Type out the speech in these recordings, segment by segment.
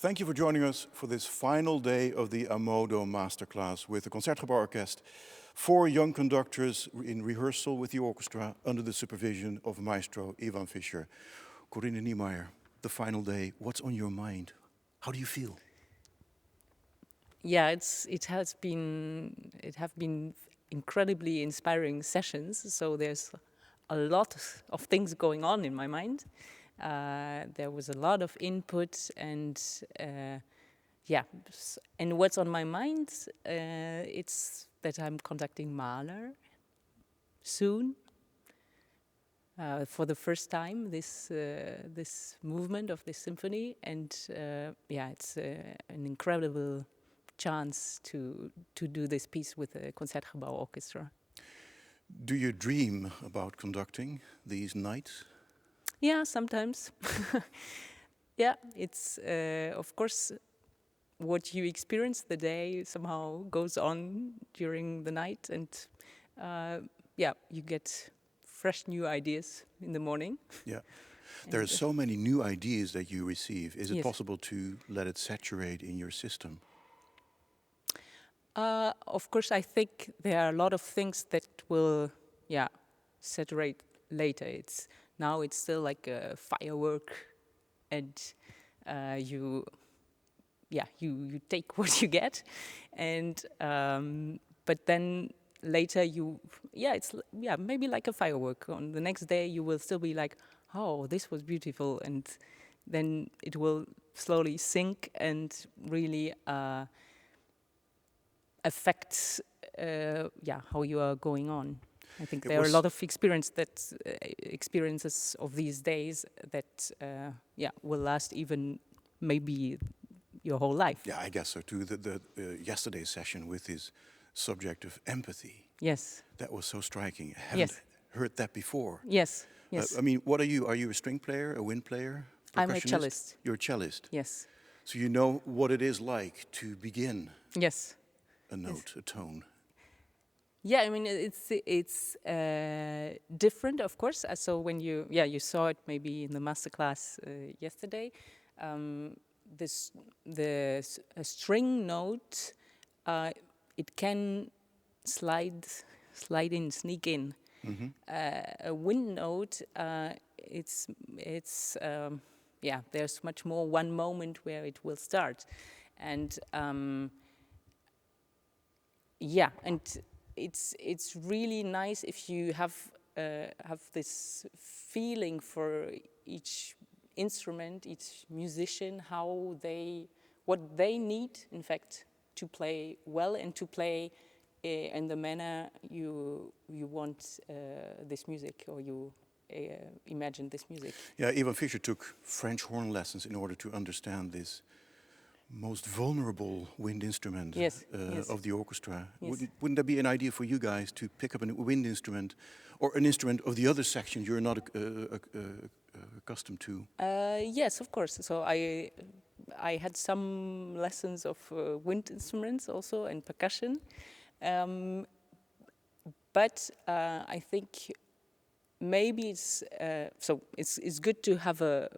Thank you for joining us for this final day of the Ammodo Masterclass with the Concertgebouworkest. 4 young conductors in rehearsal with the orchestra under the supervision of Maestro Iván Fischer. Corinna Niemeyer, the final day, what's on your mind? How do you feel? Yeah, it have been incredibly inspiring sessions. So there's a lot of things going on in my mind. There was a lot of input, and and what's on my mind? It's that I'm conducting Mahler soon for the first time. This movement of this symphony, and it's an incredible chance to do this piece with the Concertgebouworkest. Do you dream about conducting these nights? Yeah, sometimes. Yeah, it's of course what you experience the day somehow goes on during the night, and you get fresh new ideas in the morning. Yeah. There are so many new ideas that you receive. Is it possible to let it saturate in your system? Of course, I think there are a lot of things that will, saturate later. Now it's still like a firework, and you take what you get, and but then later it's maybe like a firework. On the next day, you will still be like, oh, this was beautiful, and then it will slowly sink and really affects how you are going on. I think there are a lot of experiences of these days that will last even maybe your whole life. Yeah, I guess so too. The yesterday's session with his subject of empathy. Yes. That was so striking. I haven't heard that before. Yes. Yes. I mean, what are you? Are you a string player, a wind player? I'm a cellist. You're a cellist. Yes. So you know what it is like to begin. Yes. A note, a tone. Yeah, I mean it's different, of course. So when you saw it maybe in the masterclass yesterday, the string note, it can sneak in. Mm-hmm. A wind note, there's much more one moment where it will start, and and it's really nice if you have this feeling for each instrument, each musician, what they need, in fact, to play well and to play in the manner you want this music, or you imagine this music. Yeah, Iván Fischer took French horn lessons in order to understand this most vulnerable wind instrument of the orchestra. Yes. Wouldn't that be an idea for you guys to pick up a wind instrument, or an instrument of the other section you're not accustomed to? Yes, of course. So I had some lessons of wind instruments also, and percussion, but I think maybe it's good to have a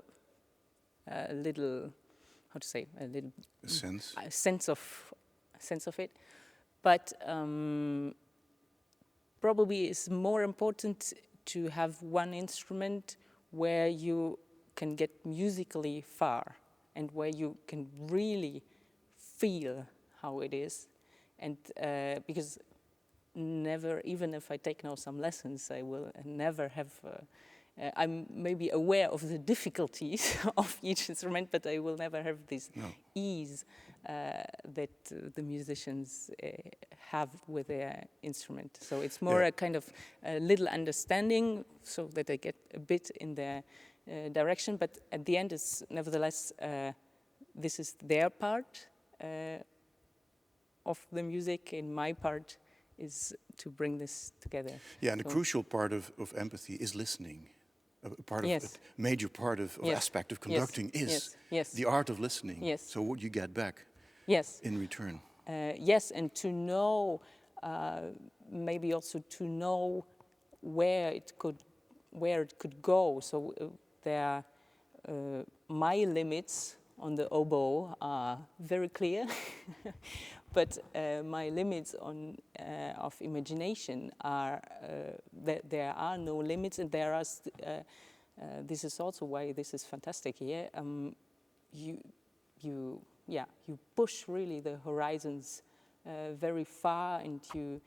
little. How to say, a little sense of it, but probably it's more important to have one instrument where you can get musically far, and where you can really feel how it is, and because even if I take now some lessons, I will never have. I'm maybe aware of the difficulties of each instrument, but I will never have this ease that the musicians have with their instrument. So it's more a kind of a little understanding, so that they get a bit in their direction. But at the end, it's nevertheless this is their part of the music, and my part is to bring this together. Yeah, and the crucial part of empathy is listening. A major part of aspect of conducting is the art of listening. Yes. So what you get back in return. And to know, maybe also to know where it could go. So there are my limits on the oboe are very clear, but my limits of imagination are that there are no limits, and there are. This is also why this is fantastic here. You push really the horizons very far, and you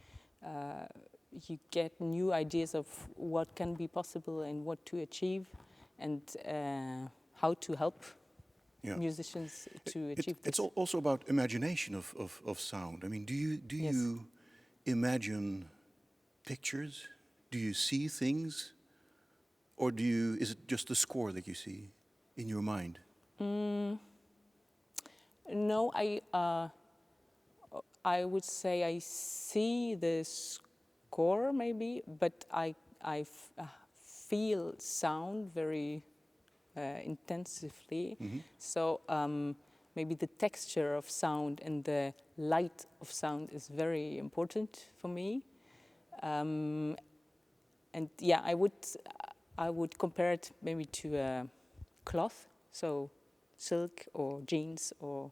get new ideas of what can be possible and what to achieve, and how to help musicians to achieve this. It's also about imagination of sound. I mean, do you imagine pictures? Do you see things? Or is it just the score that you see in your mind? No, I would say I see the score maybe, but I feel sound very intensively. Mm-hmm. So maybe the texture of sound and the light of sound is very important for me. And yeah, I would compare it maybe to a cloth, so silk or jeans or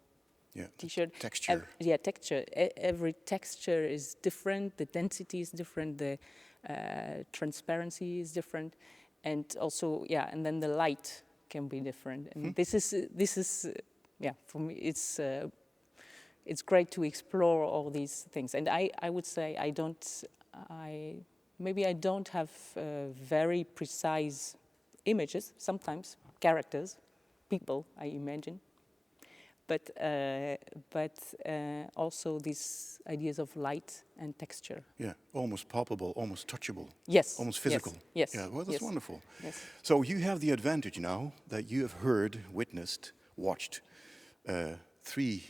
t-shirt. Texture. Texture. Every texture is different. The density is different. The transparency is different, and also and then the light can be different. And this is for me it's great to explore all these things. And I would say I don't have very precise images. Sometimes characters, people, I imagine. But also these ideas of light and texture. Yeah, almost palpable, almost touchable. Yes. Almost physical. Yes. Yeah, well, that's wonderful. Yes. So you have the advantage now that you have heard, witnessed, watched 3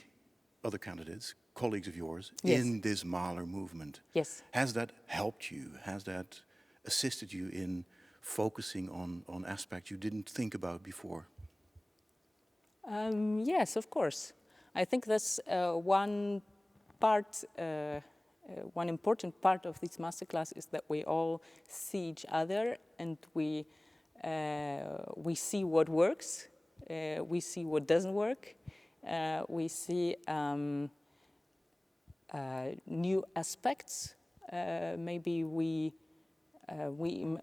other candidates, colleagues of yours, in this Mahler movement. Yes. Has that helped you? Has that assisted you in focusing on aspects you didn't think about before? Yes, of course. I think that's one part, one important part of this masterclass is that we all see each other, and we see what works, we see what doesn't work, we see new aspects. Maybe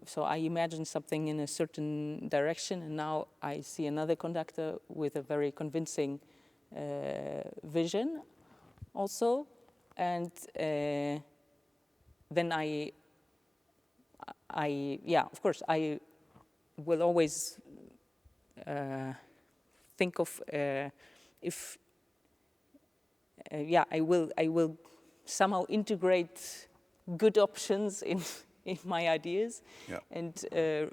so I imagine something in a certain direction, and now I see another conductor with a very convincing vision also. And then of course, I will always think of if I will somehow integrate good options in my ideas, and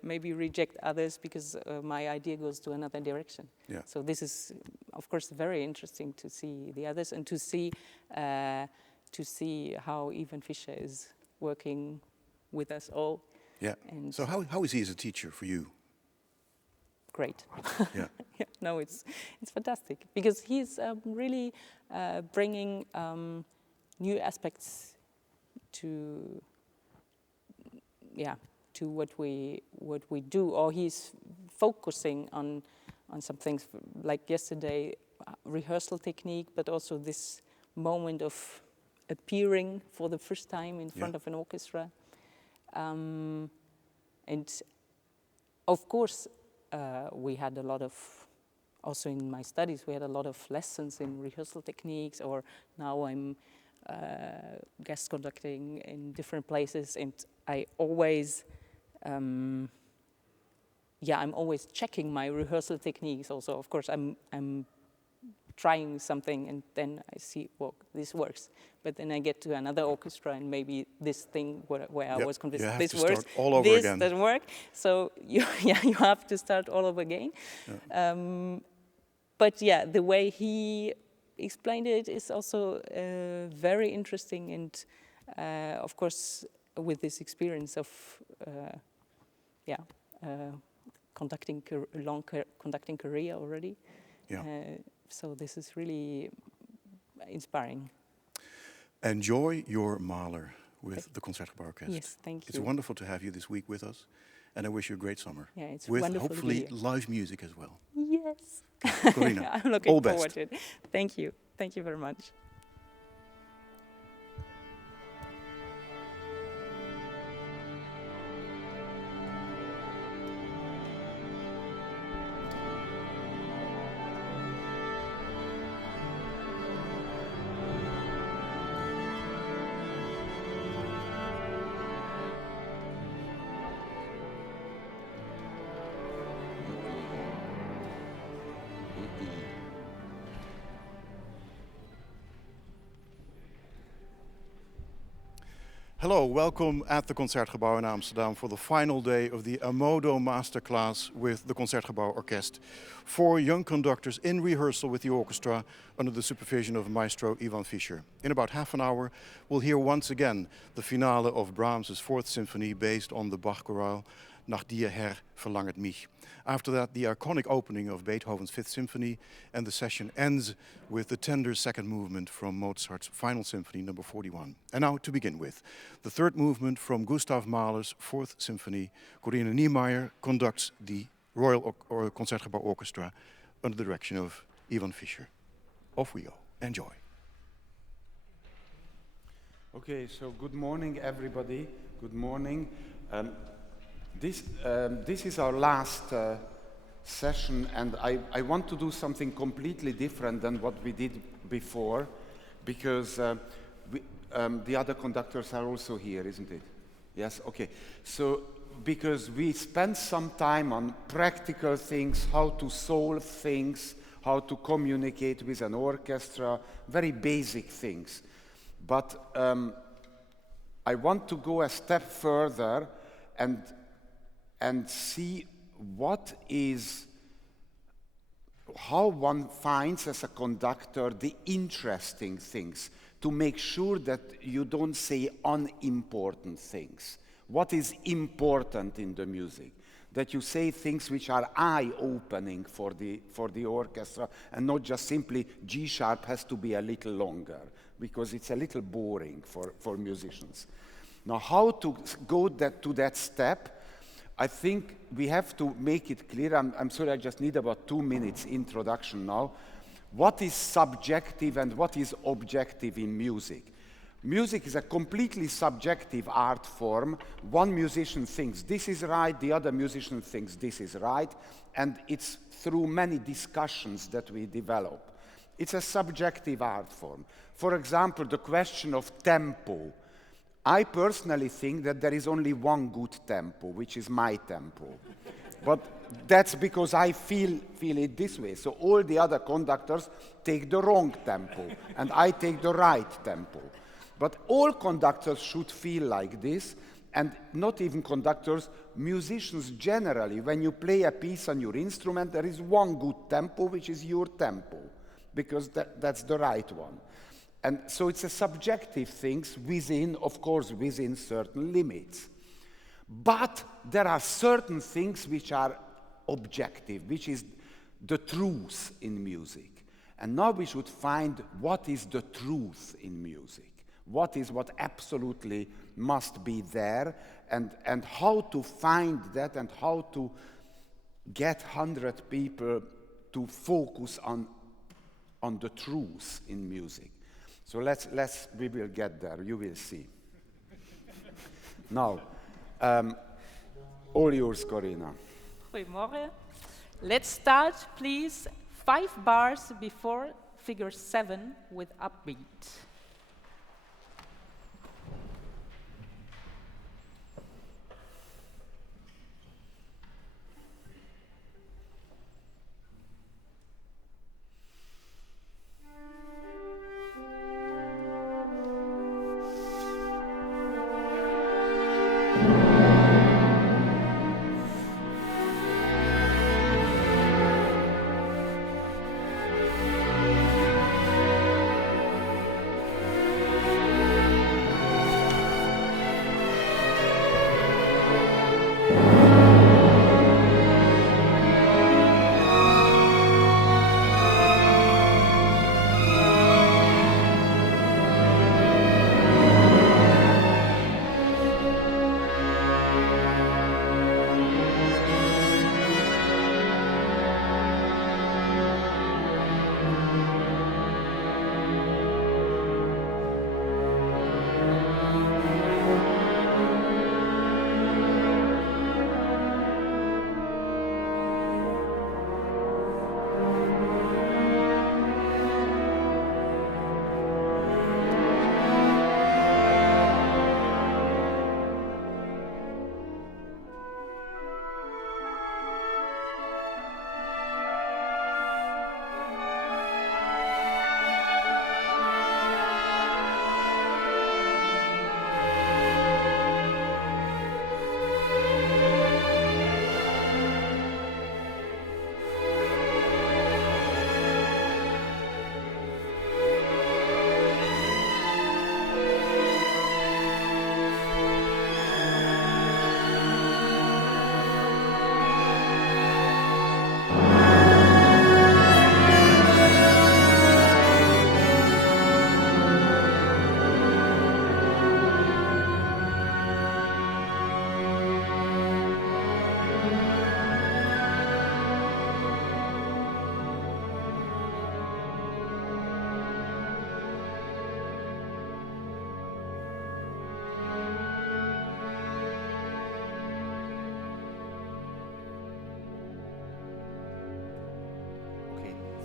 maybe reject others because my idea goes to another direction. Yeah. So this is, of course, very interesting to see the others and to see how Iván Fischer is working with us all. Yeah. And so how is he as a teacher for you? Great. Yeah. No, it's fantastic because he's really bringing new aspects to what we do, or he's focusing on some things like yesterday, rehearsal technique, but also this moment of appearing for the first time in front of an orchestra. And of course, we had a lot of, also in my studies, we had a lot of lessons in rehearsal techniques, or now I'm guest conducting in different places, and I always, I'm always checking my rehearsal techniques. Also, of course, I'm trying something, and then I see, well, this works. But then I get to another orchestra, and maybe this thing where I was convinced this works, all over this again. doesn't work. So you have to start all over again. Yeah. But the way he explained it is also very interesting, and of course with this experience of conducting a long conducting career already. So this is really inspiring. Enjoy your Mahler with the Concertgebouworkest. Yes, thank you. It's wonderful to have you this week with us, and I wish you a great summer. Yeah, it's with wonderful hopefully live music as well. Yeah. Yes. Corinna, I'm looking all forward best. to it. Thank you. Thank you very much. Hello, welcome at the Concertgebouw in Amsterdam for the final day of the Ammodo Masterclass with the Concertgebouworkest. 4 young conductors in rehearsal with the orchestra under the supervision of Maestro Iván Fischer. In about half an hour, we'll hear once again the finale of Brahms' 4th Symphony based on the Bach chorale Nach dir, Herr, verlanget mich. After that, the iconic opening of Beethoven's 5th Symphony, and the session ends with the tender second movement from Mozart's Final Symphony, number 41. And now, to begin with, the third movement from Gustav Mahler's 4th Symphony. Corinna Niemeyer conducts the Royal Concertgebouw Orchestra under the direction of Iván Fischer. Off we go. Enjoy. Okay, so good morning, everybody. Good morning. This is our last session, and I want to do something completely different than what we did before, because the other conductors are also here, isn't it? Yes? Okay. So, because we spent some time on practical things, how to solve things, how to communicate with an orchestra, very basic things. But I want to go a step further and see how one finds as a conductor the interesting things, to make sure that you don't say unimportant things. What is important in the music? That you say things which are eye-opening for the orchestra, and not just simply G sharp has to be a little longer, because it's a little boring for musicians. Now, how to go to that step? I think we have to make it clear. I'm sorry, I just need about 2 minutes introduction now. What is subjective and what is objective in music? Music is a completely subjective art form. One musician thinks this is right, the other musician thinks this is right, and it's through many discussions that we develop. It's a subjective art form. For example, the question of tempo. I personally think that there is only one good tempo, which is my tempo. But that's because I feel it this way. So all the other conductors take the wrong tempo, and I take the right tempo. But all conductors should feel like this, and not even conductors, musicians generally. When you play a piece on your instrument, there is one good tempo, which is your tempo, because that's the right one. And so it's a subjective thing of course, within certain limits. But there are certain things which are objective, which is the truth in music. And now we should find what is the truth in music. What is what absolutely must be there, and how to find that, and how to get 100 people to focus on the truth in music. So we will get there, you will see. Now, all yours, Corinna. Goedemorgen. Let's start, please, 5 bars before figure 7 with upbeat.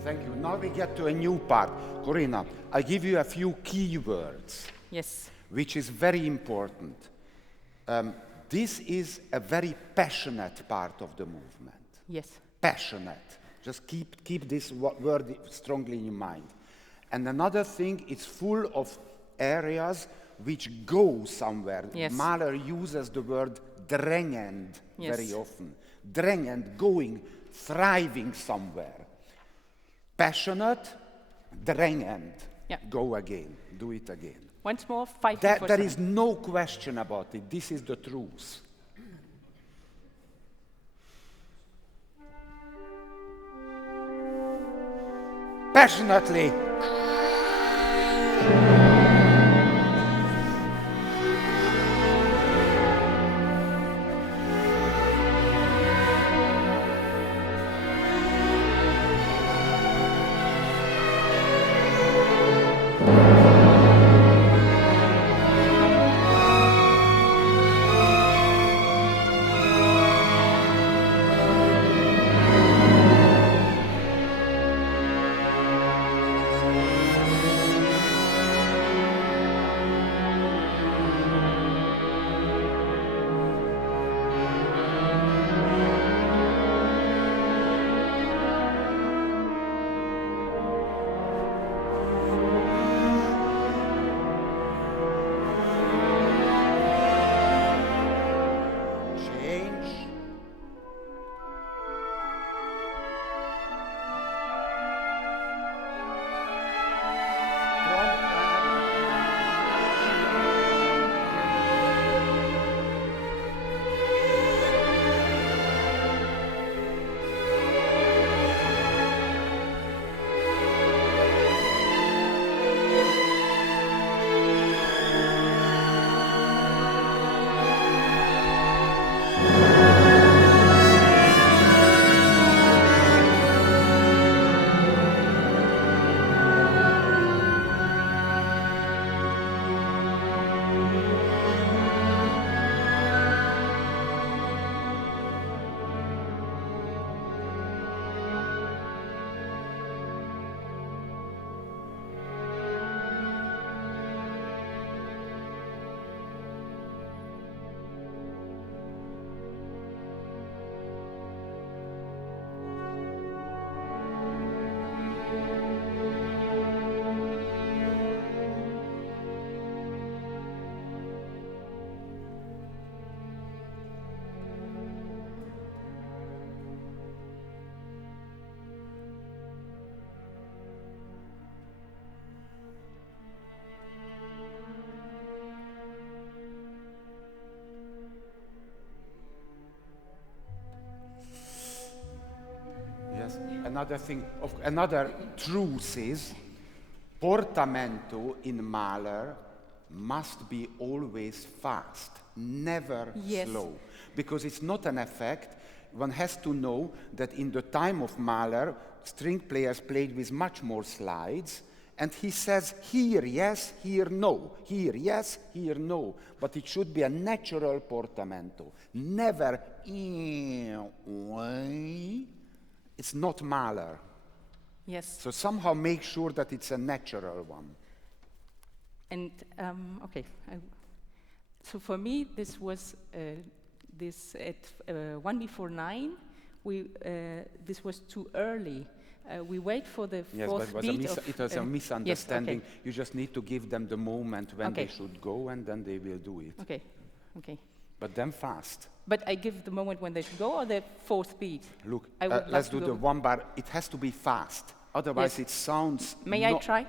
Thank you. Now we get to a new part. Corinna, I give you a few key words. Yes. Which is very important. This is a very passionate part of the movement. Yes. Passionate. Just keep this word strongly in your mind. And another thing, it's full of areas which go somewhere. Yes. Mahler uses the word drängend very Yes. often. Drängend, going, thriving somewhere. Passionate, drängend. Yeah. Go again, do it again. Once more, 5 There is no question about it. This is the truth. Passionately. Yes. Another truth is, portamento in Mahler must be always fast, never Yes. slow. Because it's not an effect. One has to know that in the time of Mahler, string players played with much more slides, and he says, here yes, here no, here yes, here no. But it should be a natural portamento, never. It's not Mahler. Yes. So somehow make sure that it's a natural one. And okay, so for me, this was this at 1 before 9. This was too early. We wait for the fourth beat. It was a misunderstanding. Yes, okay. You just need to give them the moment when Okay. they should go, and then they will do it. Okay, okay. But then fast. But I give the moment when they should go, or the fourth beat. Look, I would let's like do to the go. one bar. It has to be fast. Otherwise, Yes. it sounds. May I try?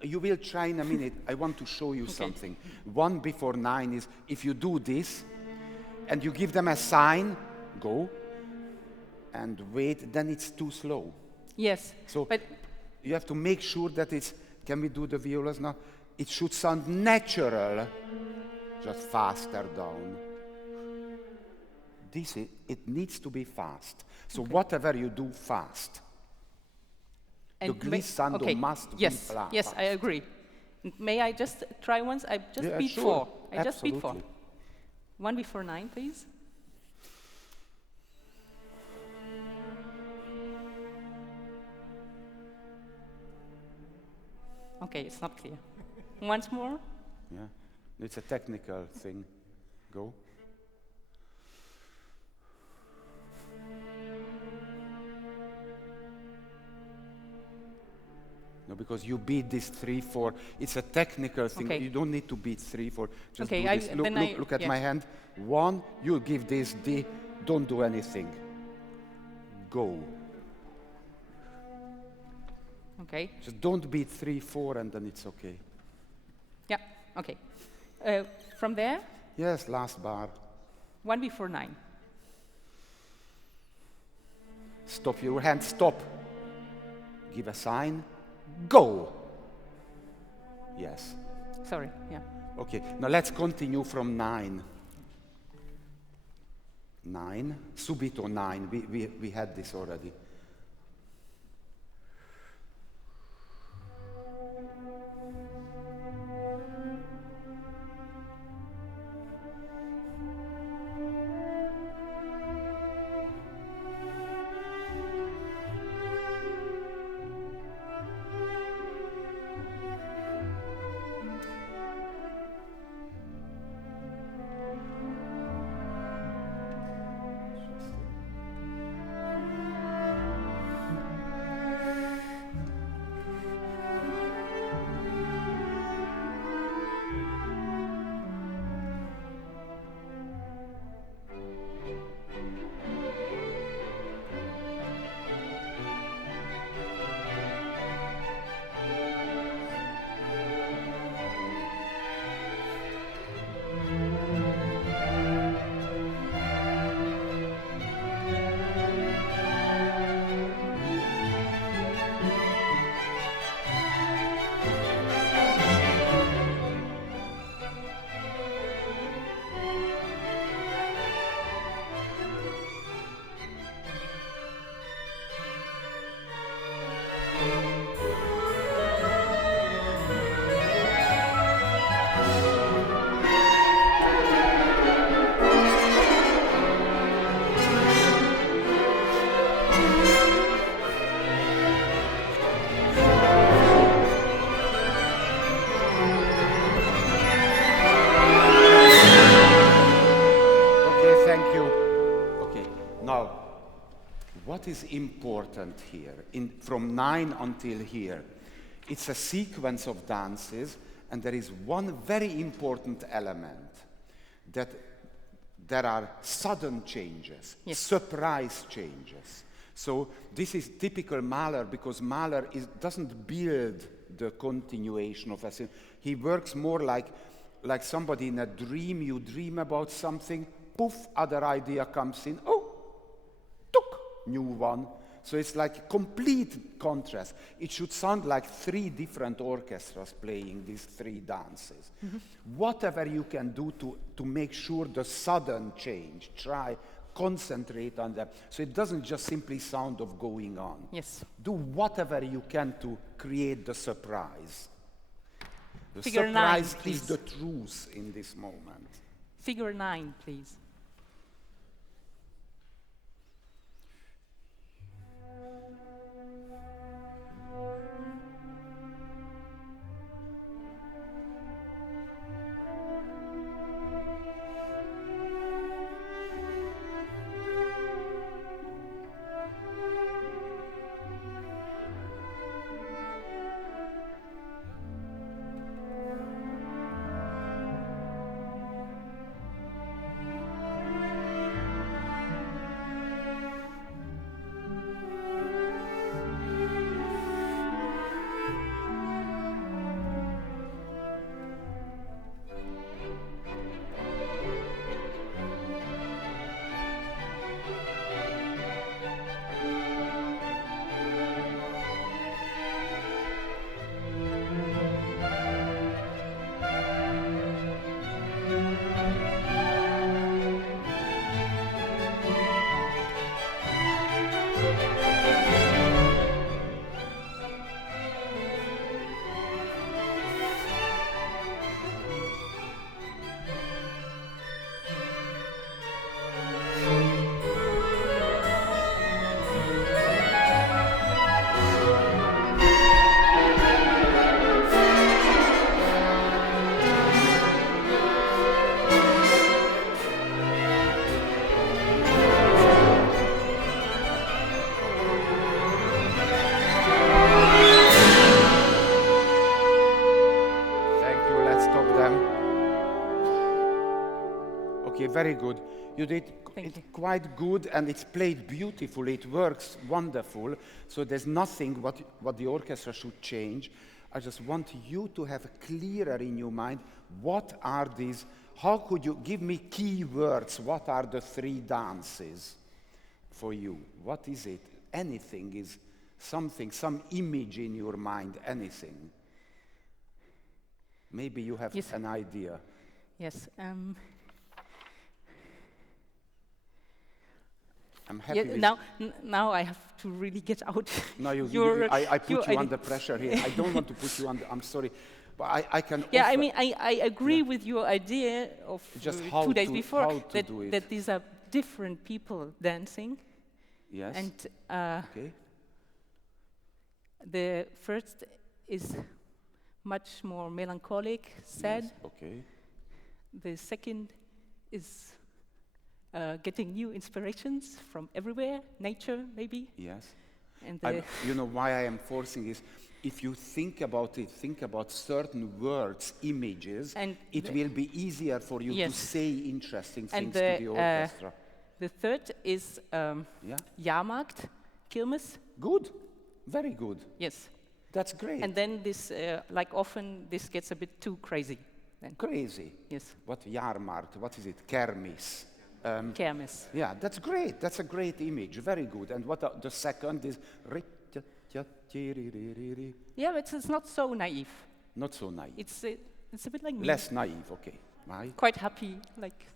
You will try in a minute. I want to show you something. 1 before 9 is if you do this, and you give them a sign, go, and wait. Then it's too slow. Yes. So but you have to make sure that it's. Can we do the violas now? It should sound natural. Just faster down. It needs to be fast. So whatever you do, fast. The glissando must be fast. Yes, I agree. May I just try once? I just beat 4. I just beat 4. 1 before 9, please. Okay, it's not clear. Once more. Yeah, it's a technical thing. Go. No, because you beat this 3/4. It's a technical thing. Okay. You don't need to beat 3/4. Just Okay, do this. Look at yeah. my hand. 1. You give this D. Don't do anything. Go. Okay. Just don't beat 3/4, and then it's okay. Yeah. Okay. From there, Yes, last bar. 1 before 9. Stop your hand. Stop. Give a sign. Go. Yes. Sorry. Yeah. Okay. Now let's continue from 9. 9. Subito 9. We had this already. What is important here, from 9 until here? It's a sequence of dances, and there is one very important element, that there are sudden changes, yes. Surprise changes. So this is typical Mahler, because Mahler doesn't build the continuation of a scene. He works more like somebody in a dream. You dream about something, poof, other idea comes in, oh, tuk, new one. So it's like a complete contrast. It should sound like 3 different orchestras playing these 3 dances. Mm-hmm. Whatever you can do to make sure the sudden change, concentrate on that. So it doesn't just simply sound of going on. Yes. Do whatever you can to create the surprise. The Figure surprise 9, please. is the truth in this moment. Figure 9, please. very good. You did Thank you. quite good, and it's played beautifully. It works wonderful. So there's nothing what the orchestra should change. I just want you to have clearer in your mind what are these. How could you give me key words? What are the three dances for you? What is it? Anything is something, some image in your mind, anything. Maybe you have Yes. an idea. Yes. I'm happy Yeah, with now I have to really get out. No, I put your you idea. under pressure here. I don't want to put you under. I'm sorry, but I can. Yeah, I offer mean, I agree with your idea of Just how 2 days to- before how to do it. that these are different people dancing, Yes. and Okay. the first is much more melancholic, sad. Yes. Okay. The second is getting new inspirations from everywhere, nature maybe, Yes. and the You know why I am forcing this? If you think about it, think about certain words, images, And it the- will be easier for you to Yes. say interesting And things to the the, orchestra. the third is Yeah. Jahrmarkt, Kirmes. Good. Very good. Yes. That's great. And then this, like often, this gets a bit too crazy. Then. Crazy. Yes. What Jahrmarkt? What is it? Kermis. Kermis. Yeah, that's great. That's a great image. Very good. And what the second is? Yeah, but it's not so naive. Not so naive. It's a bit like me. Less naive, okay. Right? Quite happy, like.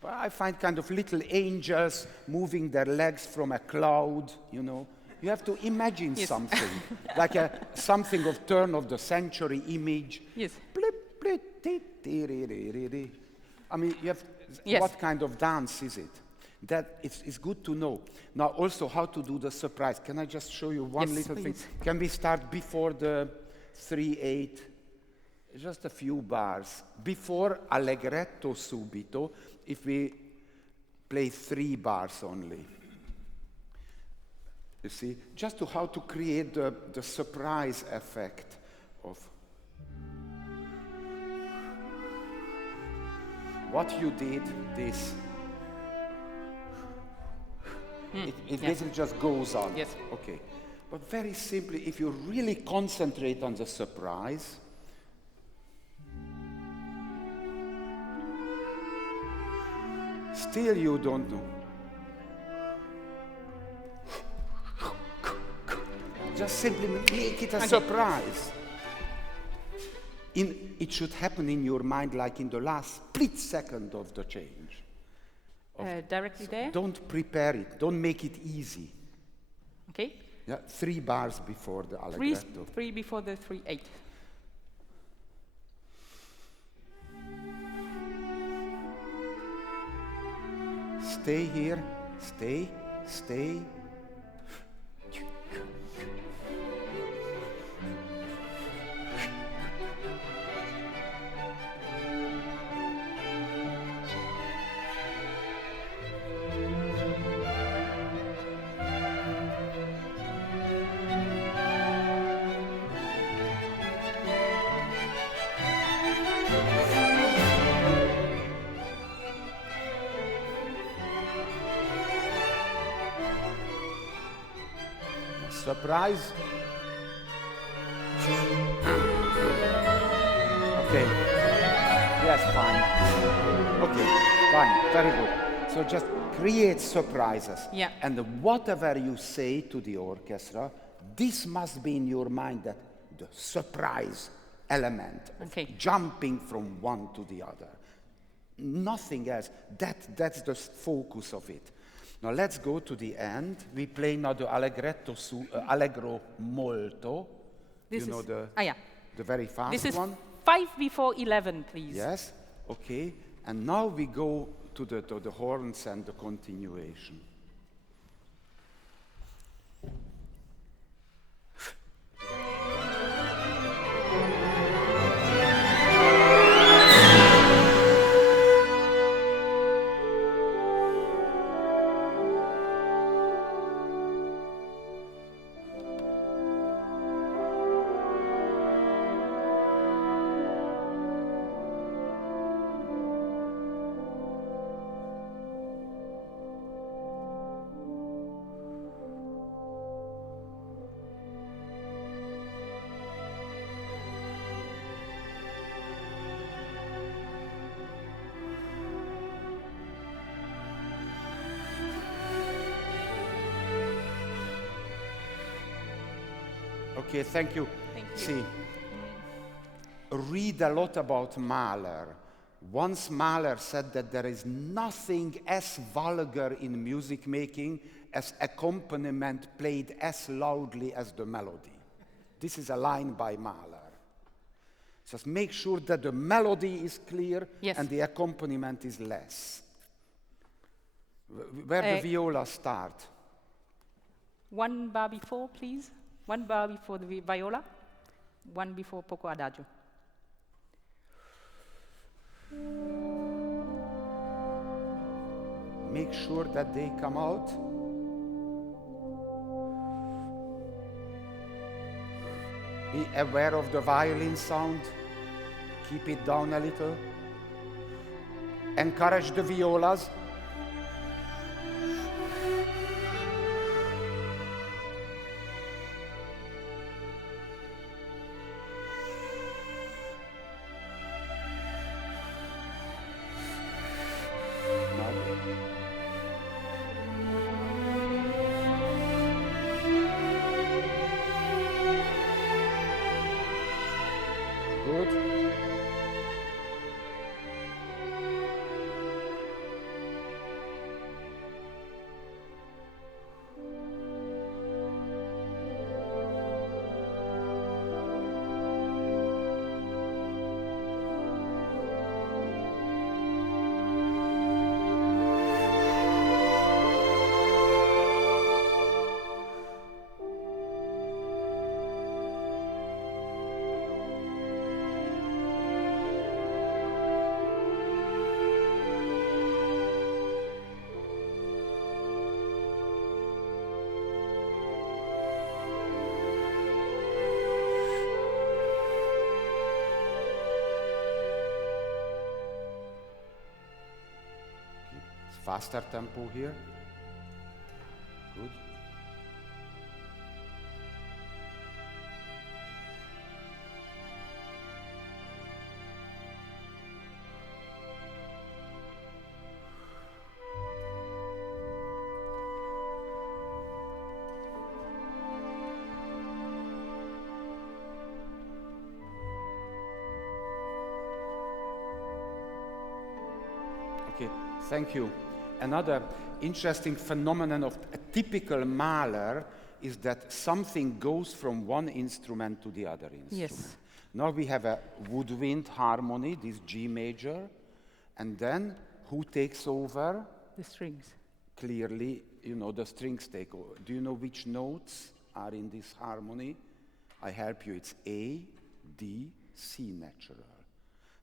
But I find kind of little angels moving their legs from a cloud, you know. You have to imagine Yes. something, like something of turn of the century image. Yes. Blip, blip, ti-ti-ri-ri-ri-ri. I mean, you have, Yes. what kind of dance is it? That it's good to know. Now, also how to do the surprise. Can I just show you one Yes, little thing? please. Can we start before the 3/8? Just a few bars. Before allegretto subito, if we play 3 bars only. You see, just to how to create the surprise effect of what you did, this. It yeah. basically just goes on. Yes. Okay. But very simply, if you really concentrate on the surprise, still you don't know. Just simply make it a surprise. It should happen in your mind like in the last split second of the change. Directly there. Don't prepare it. Don't make it easy. Okay. Yeah, 3 bars before the allegretto. Three before the 3/8. Stay here. Stay. Stay. Surprise. Okay. Yes, fine. Okay, fine. Very good. So just create surprises. Yeah. And whatever you say to the orchestra, this must be in your mind, that the surprise element of Okay. jumping from one to the other. Nothing else. That's the focus of it. Now let's go to the end. We play now the allegro molto. This you know is the very fast This is one. 5 before 11, please. Yes. Okay. And now we go to the horns and the continuation. Okay, thank you. Thank you. See, read a lot about Mahler. Once Mahler said that there is nothing as vulgar in music making as accompaniment played as loudly as the melody. This is a line by Mahler. Just make sure that the melody is clear and the accompaniment is less. Where the viola start? One bar before, please. One bar before the viola. One before poco adagio. Make sure that they come out. Be aware of the violin sound. Keep it down a little. Encourage the violas. Faster tempo here. Good. Okay, thank you. Another interesting phenomenon of a typical Mahler is that something goes from one instrument to the other instrument. Yes. Now we have a woodwind harmony, this G major, and then who takes over? The strings. Clearly, you know, the strings take over. Do you know which notes are in this harmony? I help you. It's A, D, C natural.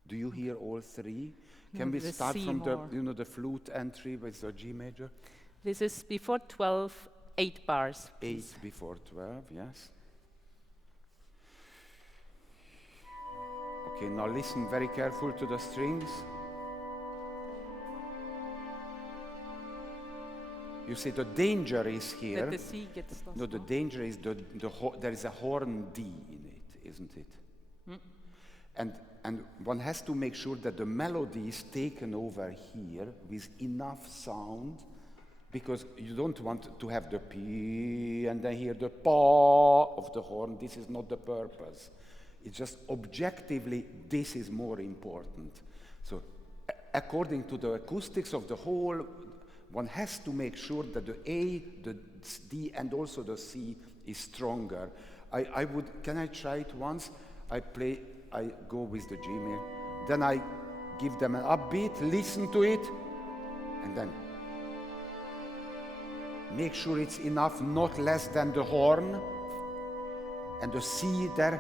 Do you hear all three? Can we start C from more. the flute entry with the G major? This is before 12, 8 bars. 8 before 12, yes. Okay, now listen very careful to the strings. You see, the danger is here. That the C gets lost. No, the danger is there is a horn D in it, isn't it? And one has to make sure that the melody is taken over here with enough sound, because you don't want to have the P and then hear the pa of the horn. This is not the purpose. It's just objectively, this is more important. So according to the acoustics of the whole, one has to make sure that the A, the D, and also the C is stronger. Can I try it once? I go with the G major, then I give them an upbeat, listen to it, and then make sure it's enough, not less than the horn, and the C there.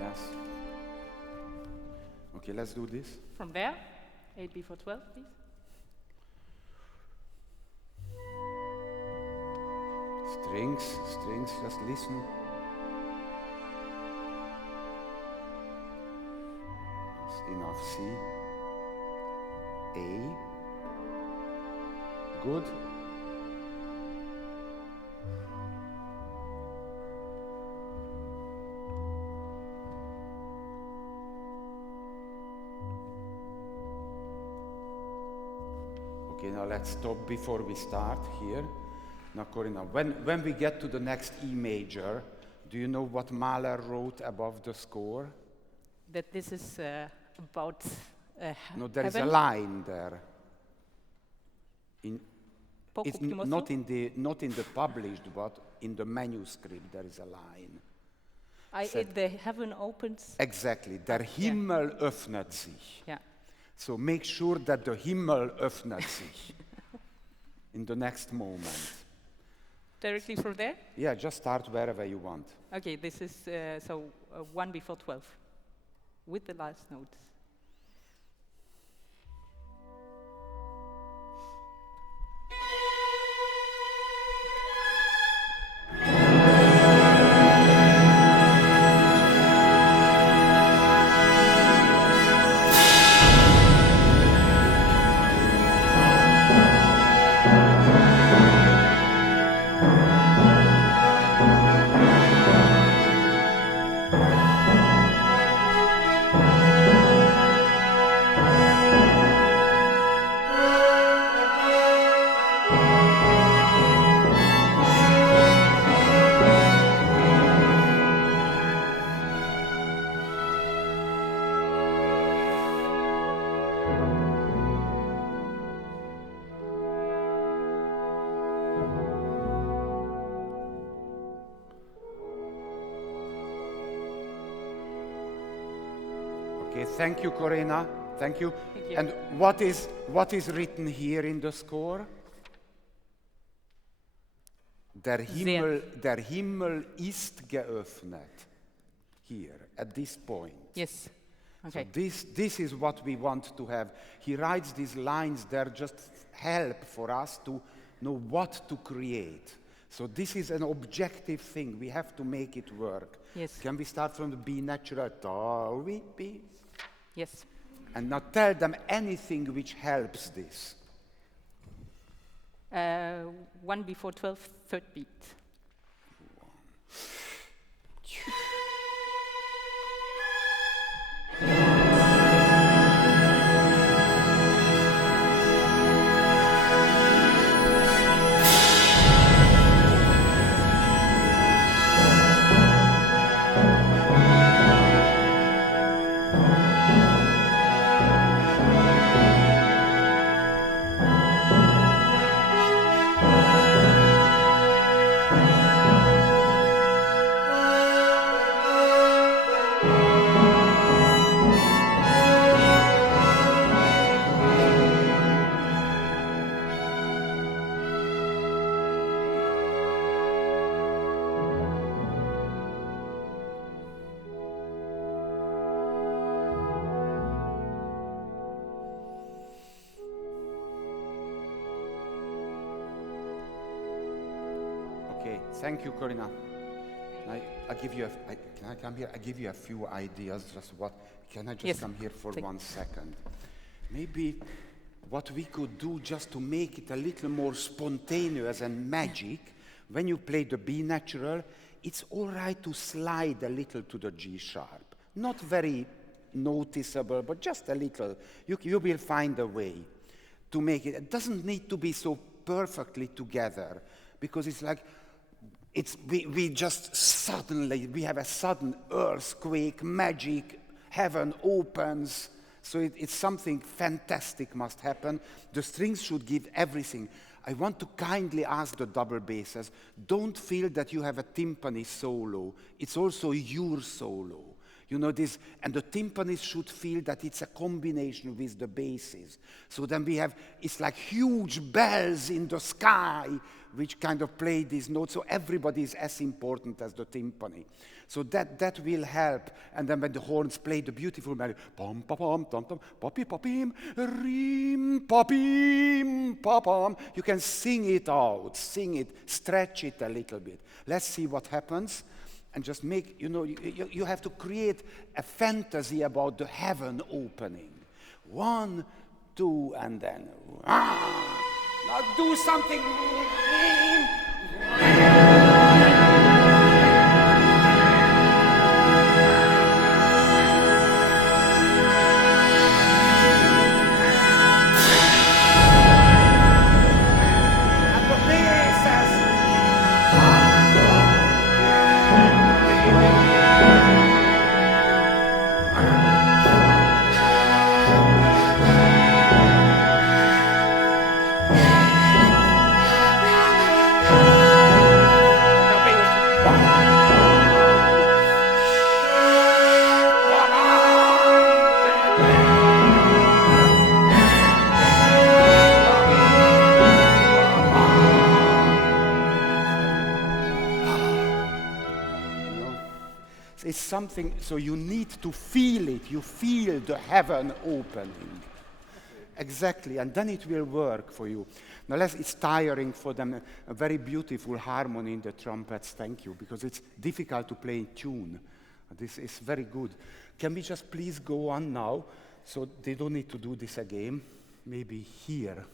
Yes. Okay, let's do this. From there, 8 before 12, please. Strings, just listen. Enough C, A, good. Okay, now let's stop before we start here. Now, Corinna, when we get to the next E major, do you know what Mahler wrote above the score? That this is about No, there is a heaven. line there. Poco It's più not in the published, but in the manuscript there is a line. The heaven opens. Exactly. Der Himmel öffnet sich. Yeah. So make sure that the Himmel öffnet sich in the next moment. Directly from there? Yeah, just start wherever you want. Okay, this is 1 before 12, with the last notes. Okay, thank you, Corinna. Thank you. Thank you. And what is written here in the score? Der Himmel ist geöffnet. Here, at this point. Yes. Okay. So this is what we want to have. He writes these lines there just help for us to know what to create. So this is an objective thing. We have to make it work. Yes. Can we start from the B natural? Da, we, B. Yes. And now tell them anything which helps this. 1 before 12, third beat. Okay, thank you, Corinna. I give you can I come here? I give you a few ideas. Just what? Can I just Yes. come here for 1 second? Maybe what we could do just to make it a little more spontaneous and magic. When you play the B natural, it's all right to slide a little to the G sharp. Not very noticeable, but just a little. You will find a way to make it. It doesn't need to be so perfectly together, because it's like we just suddenly, we have a sudden earthquake, magic, heaven opens. So it's something fantastic must happen. The strings should give everything. I want to kindly ask the double basses, don't feel that you have a timpani solo. It's also your solo. You know this, and the timpanists should feel that it's a combination with the basses. So then we have, it's like huge bells in the sky, which kind of play these notes. So everybody is as important as the timpani. So that will help. And then when the horns play the beautiful melody, pom pom pom tom tom, popi popim, rim popim popom. You can sing it out, sing it, stretch it a little bit. Let's see what happens. And just make, you have to create a fantasy about the heaven opening. 1, 2, and then. Now do something. And the basses. It's something, so you need to feel it. You feel the heaven opening. Exactly, and then it will work for you. Now, it's tiring for them, a very beautiful harmony in the trumpets, thank you, because it's difficult to play in tune. This is very good. Can we just please go on now, so they don't need to do this again? Maybe here.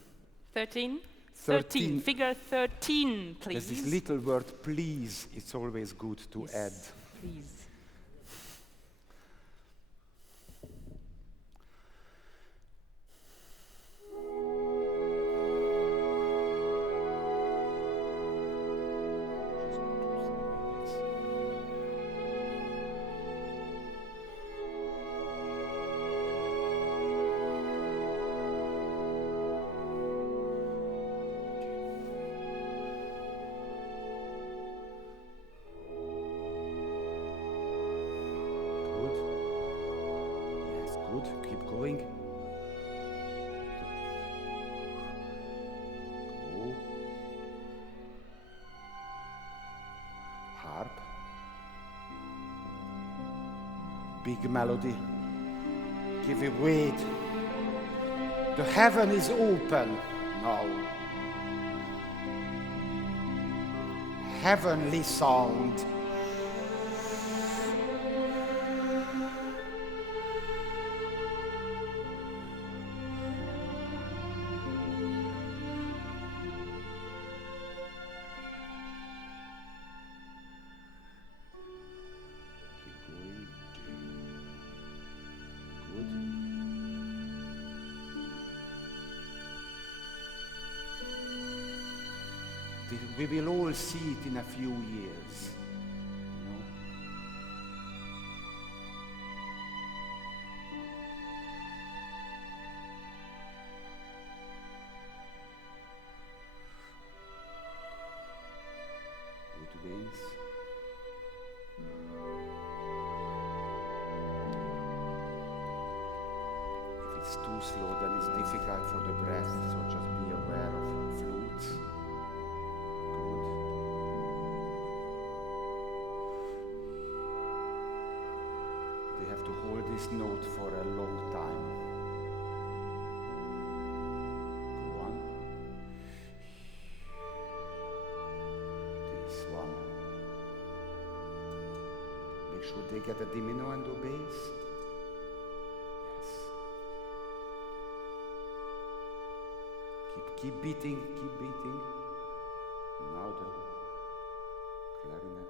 13? 13. Figure 13, please. There's this little word, please, it's always good to add. Please. Keep going. Go. Harp. Big melody. Give it weight. The heaven is open now. Heavenly sound. We will all see it in a few years. You know? Good winds. If it's too slow, then it's difficult for the breath, so just be aware of flutes. To hold this note for a long time. Go on. This one. Make sure they get a diminuendo bass. Yes. Keep beating, keep beating. Now the clarinet.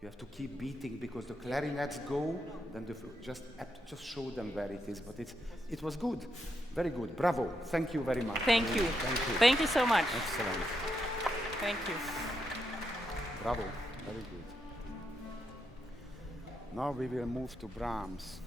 You have to keep beating because the clarinets go, then just show them where it is. But it was good, very good. Bravo, thank you very much. Thank you. Thank you. Thank you so much. Excellent. Thank you. Bravo, very good. Now we will move to Brahms.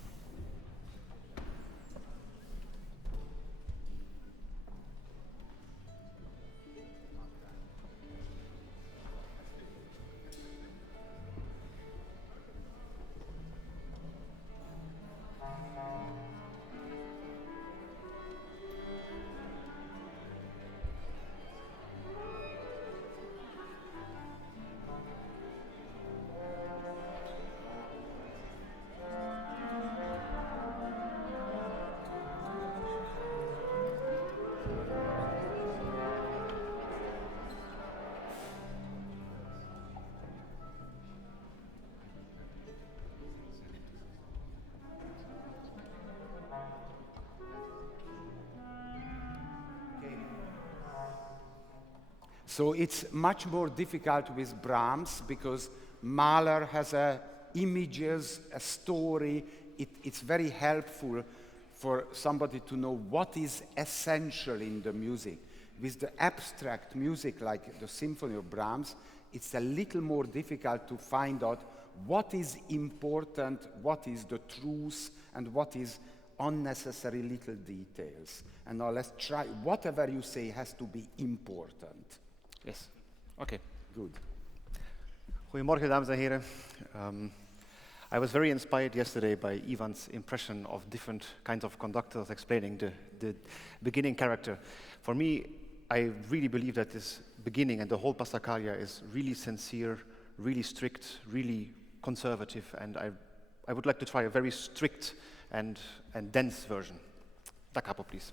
So it's much more difficult with Brahms because Mahler has images, a story. It's very helpful for somebody to know what is essential in the music. With the abstract music like the Symphony of Brahms, it's a little more difficult to find out what is important, what is the truth, and what is unnecessary little details. And now let's try, whatever you say has to be important. Yes. Okay. Good. Goedemorgen, dames en heren. I was very inspired yesterday by Ivan's impression of different kinds of conductors explaining the beginning character. For me, I really believe that this beginning and the whole Passacaglia is really sincere, really strict, really conservative, and I would like to try a very strict and dense version. Da capo, please.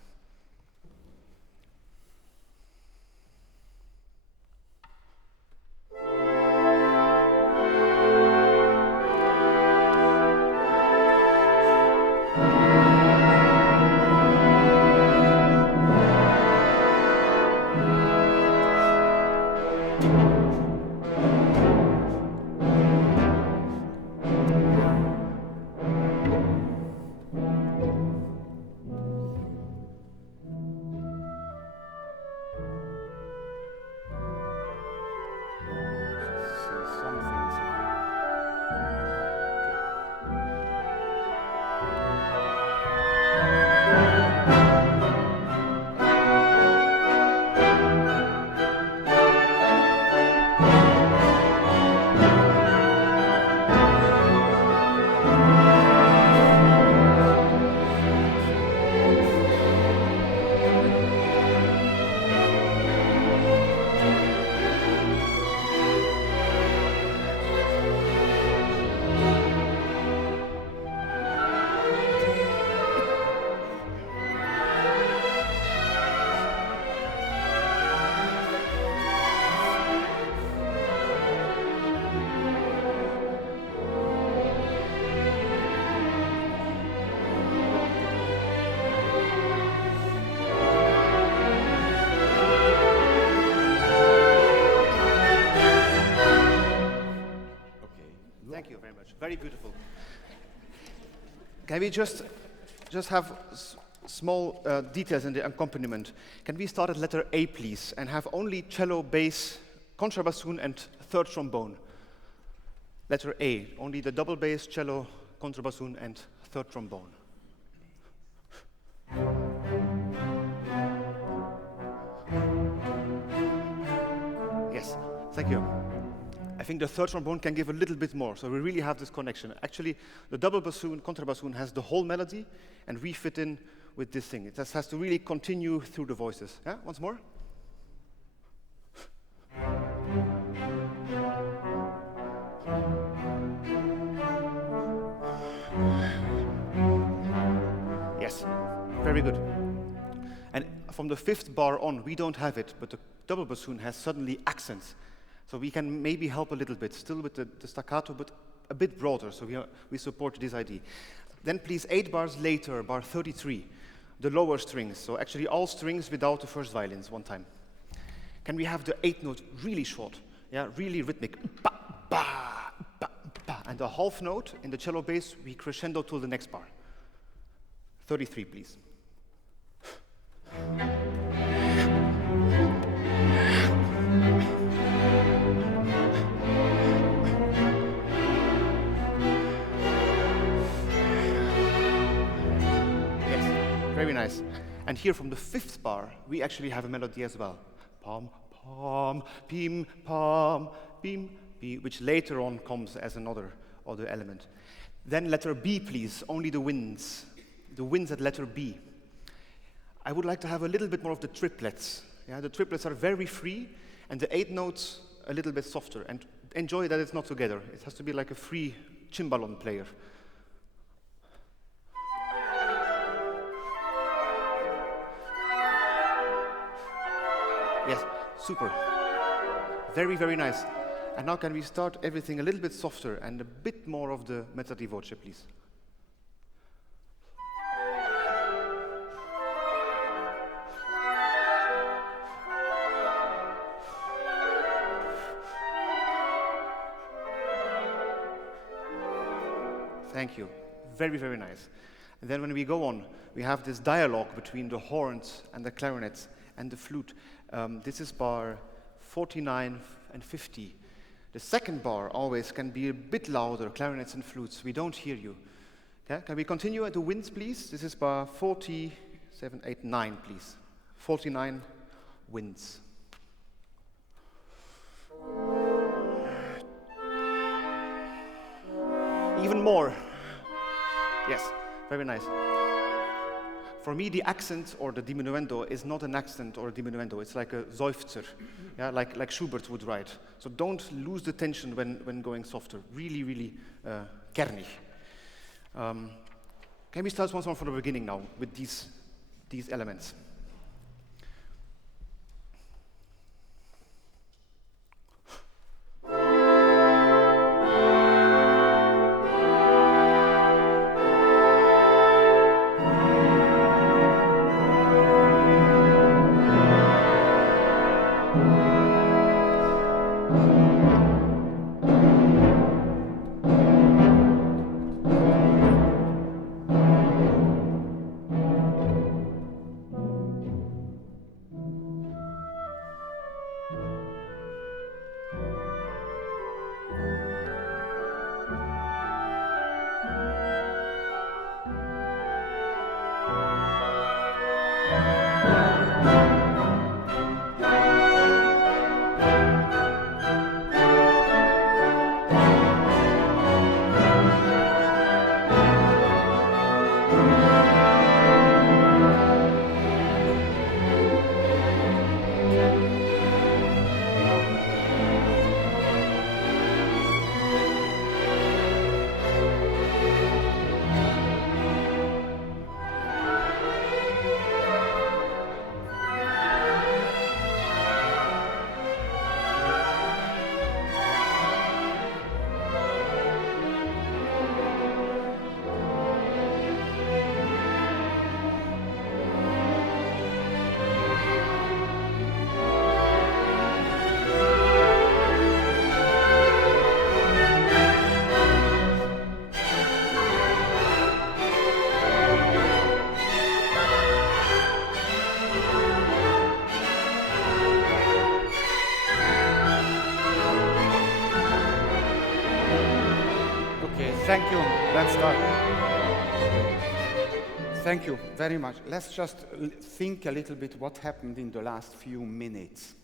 Very beautiful. Can we just have small details in the accompaniment? Can we start at letter A, please, and have only cello, bass, contrabassoon, and third trombone? Letter A, only the double bass, cello, contrabassoon, and third trombone. Yes, thank you. I think the third trombone can give a little bit more, so we really have this connection. Actually, the double bassoon, contrabassoon has the whole melody, and we fit in with this thing. It just has to really continue through the voices. Yeah, once more. Yes, very good. And from the fifth bar on, we don't have it, but the double bassoon has suddenly accents. So we can maybe help a little bit, still with the staccato, but a bit broader, so we support this idea. Then please, 8 bars later, bar 33, the lower strings, so actually all strings without the first violins, one time. Can we have the 8th note really short, yeah, really rhythmic, ba, ba, ba, ba, and the half note in the cello bass, we crescendo till the next bar. 33, please. Very nice. And here from the 5th bar, we actually have a melody as well. Pom, pom, pim, pom, bim, bi, which later on comes as another element. Then letter B, please, only the winds. The winds at letter B. I would like to have a little bit more of the triplets. Yeah, the triplets are very free, and the 8 notes a little bit softer. And enjoy that it's not together. It has to be like a free cimbalom player. Yes, super. Very, very nice. And now can we start everything a little bit softer and a bit more of the mezza di voce, please? Thank you. Very, very nice. And then when we go on, we have this dialogue between the horns and the clarinets and the flute. This is bar 49 and 50. The second bar always can be a bit louder, clarinets and flutes. We don't hear you. Okay? Can we continue at the winds, please? This is bar 47, 8, 9, please. 49, winds. Even more. Yes, very nice. for me, the accent or the diminuendo is not an accent or a diminuendo. It's like a seufzer, yeah, like Schubert would write. So don't lose the tension when going softer. Really, really kernig. Can we start once more from the beginning now with these elements? Thank you. Let's start. Thank you very much. Let's just think a little bit what happened in the last few minutes.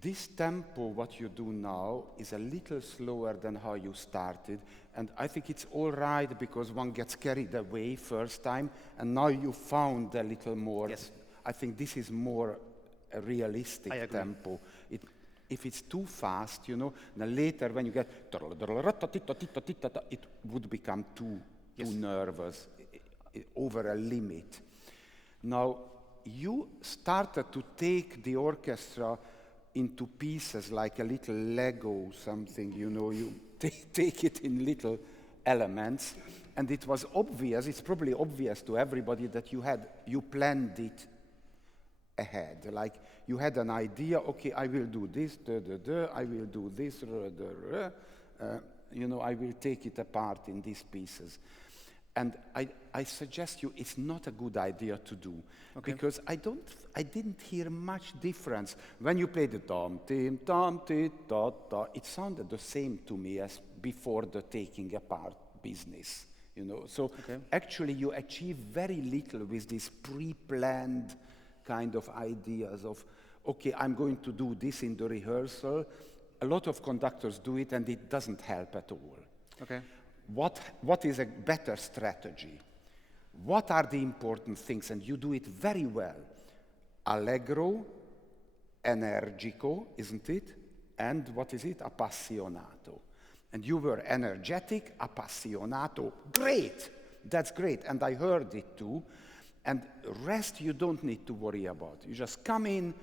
This tempo, what you do now, is a little slower than how you started, and I think it's all right because one gets carried away first time, and now you found a little more. Yes. I think this is more a realistic tempo. If it's too fast, you know, then later when you get, it would become too nervous, over a limit. Now, you started to take the orchestra into pieces like a little Lego something, you know, you take it in little elements, and it was obvious, it's probably obvious to everybody that you planned it ahead. Like you had an idea, okay, I will do this, I will do this, you know, I will take it apart in these pieces. And I suggest you, it's not a good idea to do, because I didn't hear much difference. When you played the tom, tim, tom, ti, ta, ta, it sounded the same to me as before the taking apart business, you know. So actually you achieve very little with these pre-planned kind of ideas of, okay, I'm going to do this in the rehearsal. A lot of conductors do it and it doesn't help at all. Okay. What is a better strategy? What are the important things? And you do it very well. Allegro, energico, isn't it? And what is it? Appassionato. And you were energetic, appassionato. Great! That's great. And I heard it too. And rest you don't need to worry about. You just come in,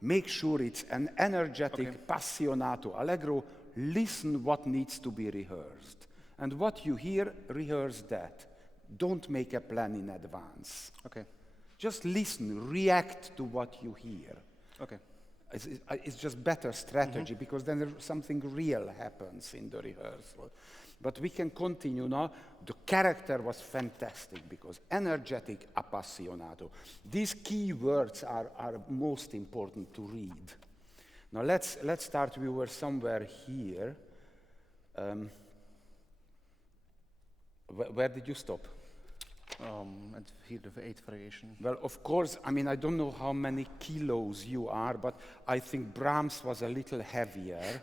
make sure it's an energetic, appassionato, allegro. Listen what needs to be rehearsed. And what you hear, rehearse that. Don't make a plan in advance. Okay. Just listen, react to what you hear. Okay. It's just better strategy because then something real happens in the rehearsal. But we can continue now. The character was fantastic because energetic, appassionato. These key words are most important to read. Now let's start. We were somewhere here. Where did you stop? At here the 8th variation. Well, of course, I mean, I don't know how many kilos you are, but I think Brahms was a little heavier.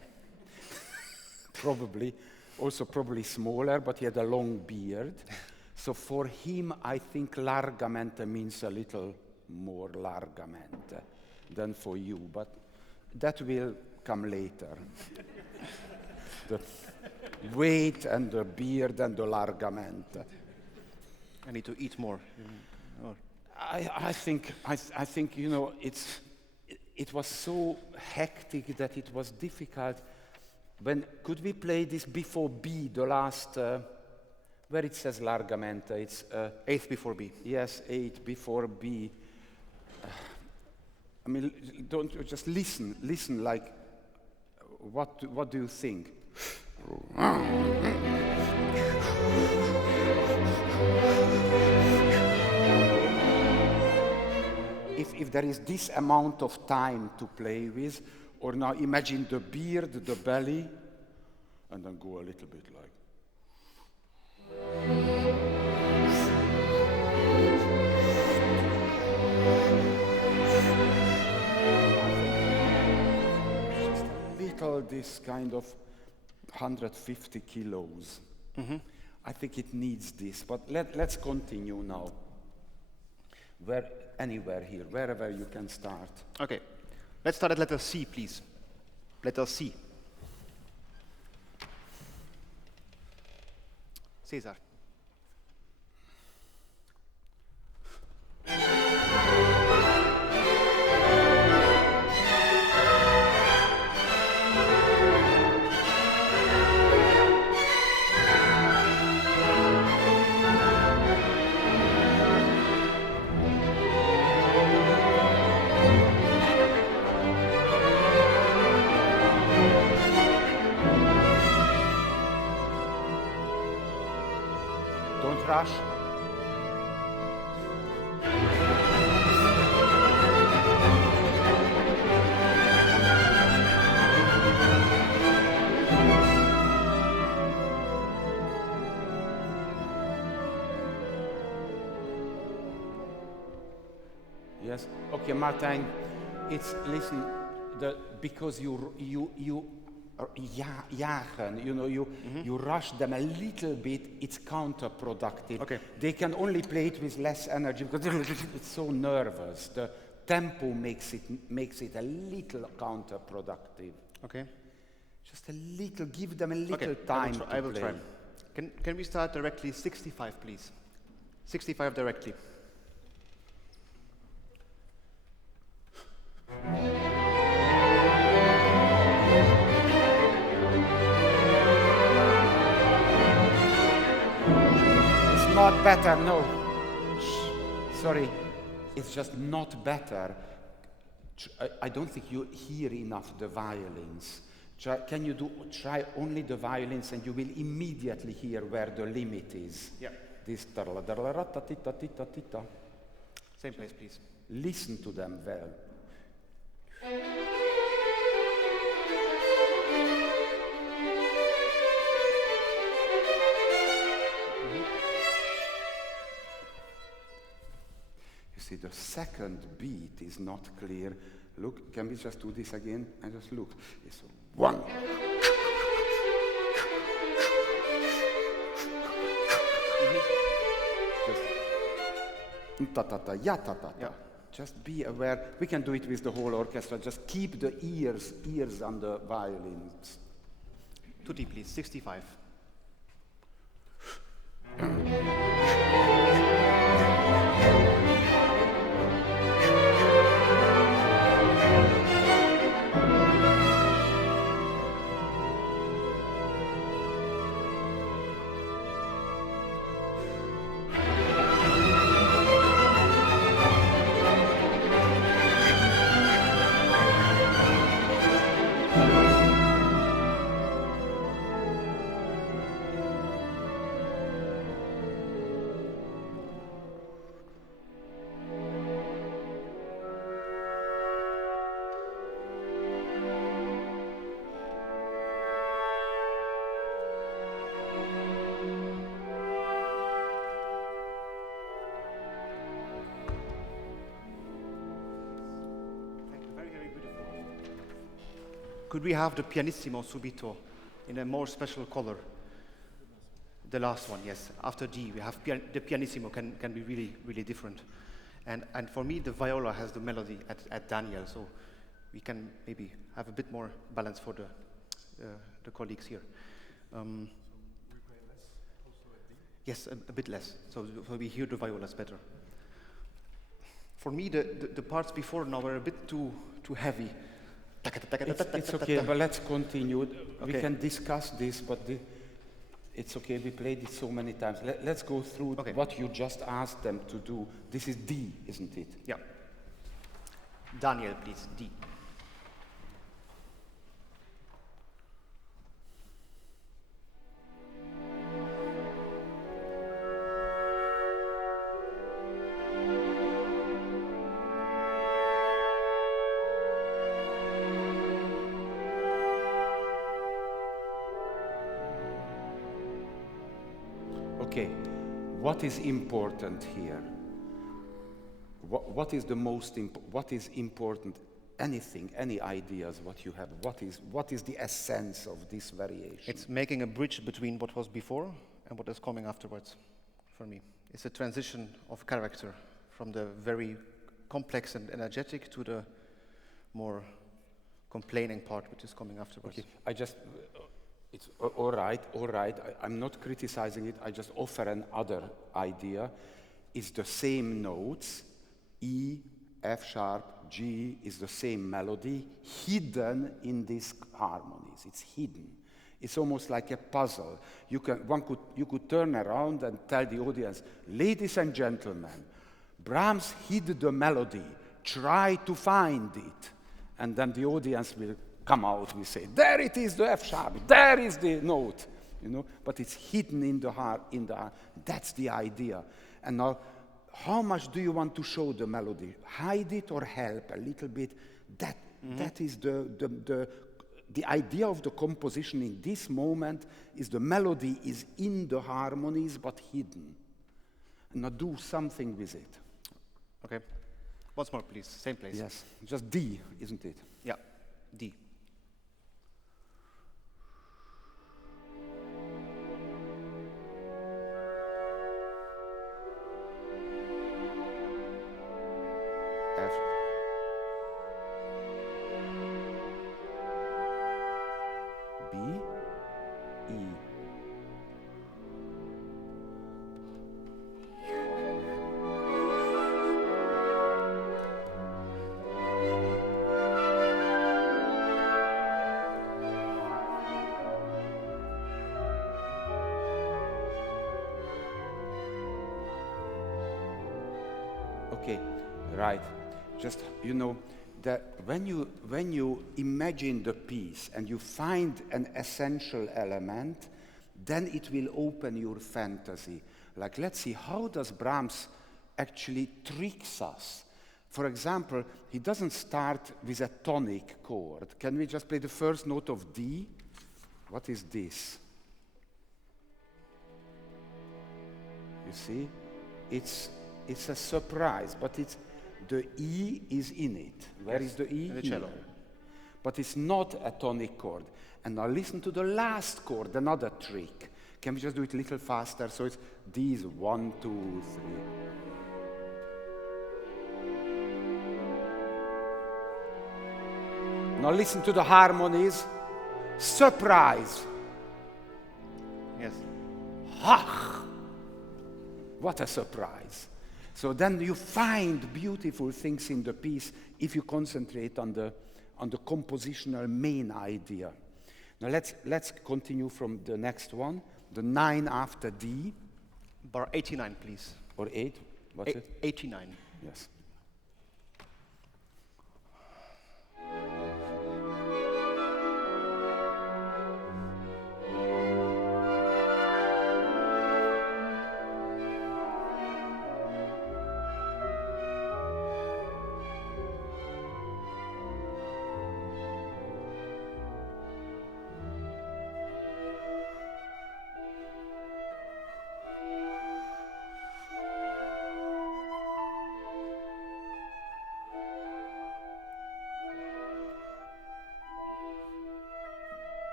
Probably. Also probably smaller, but he had a long beard. So for him, I think largamente means a little more largamente than for you, but that will come later. The weight and the beard and the largamente. I need to eat more. I think you know it was so hectic that it was difficult. Could we play this before B, the last where it says largamente? It's eighth before B. Yes, 8 before B. I mean, don't just listen. Like, what do you think? If there is this amount of time to play with, or now imagine the beard, the belly, and then go a little bit like. Just a little, this kind of 150 kilos. Mm-hmm. I think it needs this, but let's continue now. Anywhere here, wherever you can start. Okay, let's start at letter C, please. Letter C. Cesar. Rush. Yes. Okay, Martijn. Listen. Because you jagen, you know, you rush them a little bit, it's counterproductive. Okay. They can only play it with less energy because it's so nervous. The tempo makes it a little counterproductive. Okay. Just a little, give them a little time to play. I will try. Can we start directly 65, please? 65 directly. Not better, no. Sorry, it's just not better. I don't think you hear enough the violins. Can you try only the violins and you will immediately hear where the limit is. Yeah. This Same place, please. Listen to them well. See, the second beat is not clear. Look, can we just do this again? And just look. It's 1. Just ta-ta-ta, ya-ta-ta-ta. Yeah. Just be aware. We can do it with the whole orchestra. Just keep the ears on the violins. Tutti, please. 65. Could we have the pianissimo subito in a more special color? The last one, yes. After D, we have the pianissimo can be really, really different. And for me, the viola has the melody at Daniel, so we can maybe have a bit more balance for the colleagues here. Yes, a bit less, so we hear the violas better. For me, the parts before now were a bit too heavy. It's okay, but let's continue. Okay. We can discuss this, but it's okay, we played it so many times. Let's go through what you just asked them to do. This is D, isn't it? Yeah. Daniel, please, D. Okay, what is important here? What is the most what is important? Anything, any ideas what you have? What is the essence of this variation? It's making a bridge between what was before and what is coming afterwards, for me. It's a transition of character from the very complex and energetic to the more complaining part, which is coming afterwards. Okay, it's all right. I'm not criticizing it. I just offer another idea. It's the same notes, E, F sharp, G is the same melody, hidden in these harmonies. It's hidden. It's almost like a puzzle. You could turn around and tell the audience, ladies and gentlemen, Brahms hid the melody. Try to find it. And then the audience will come out, we say, there it is, the F sharp, there is the note, but it's hidden in the heart, that's the idea. And now, how much do you want to show the melody? Hide it or help a little bit? That is the idea of the composition in this moment is the melody is in the harmonies but hidden. And now do something with it. Okay. Once more, please. Same place. Yes, just D, isn't it? Yeah, D. F. B. E. Okay, right. Just, that when you imagine the piece and you find an essential element, then it will open your fantasy. Like, let's see, how does Brahms actually tricks us? For example, he doesn't start with a tonic chord. Can we just play the first note of D? What is this? You see? It's a surprise, but the E is in it. Where is the E? In the cello. Here. But it's not a tonic chord. And now listen to the last chord, another trick. Can we just do it a little faster? So it's D is 1, 2, 3. Now listen to the harmonies. Surprise. Yes. Ha! What a surprise. So then you find beautiful things in the piece if you concentrate on the compositional main idea. Now let's continue from the next one, the 9 after D. Bar 89, please. Or 8, what's it? 89. Yes.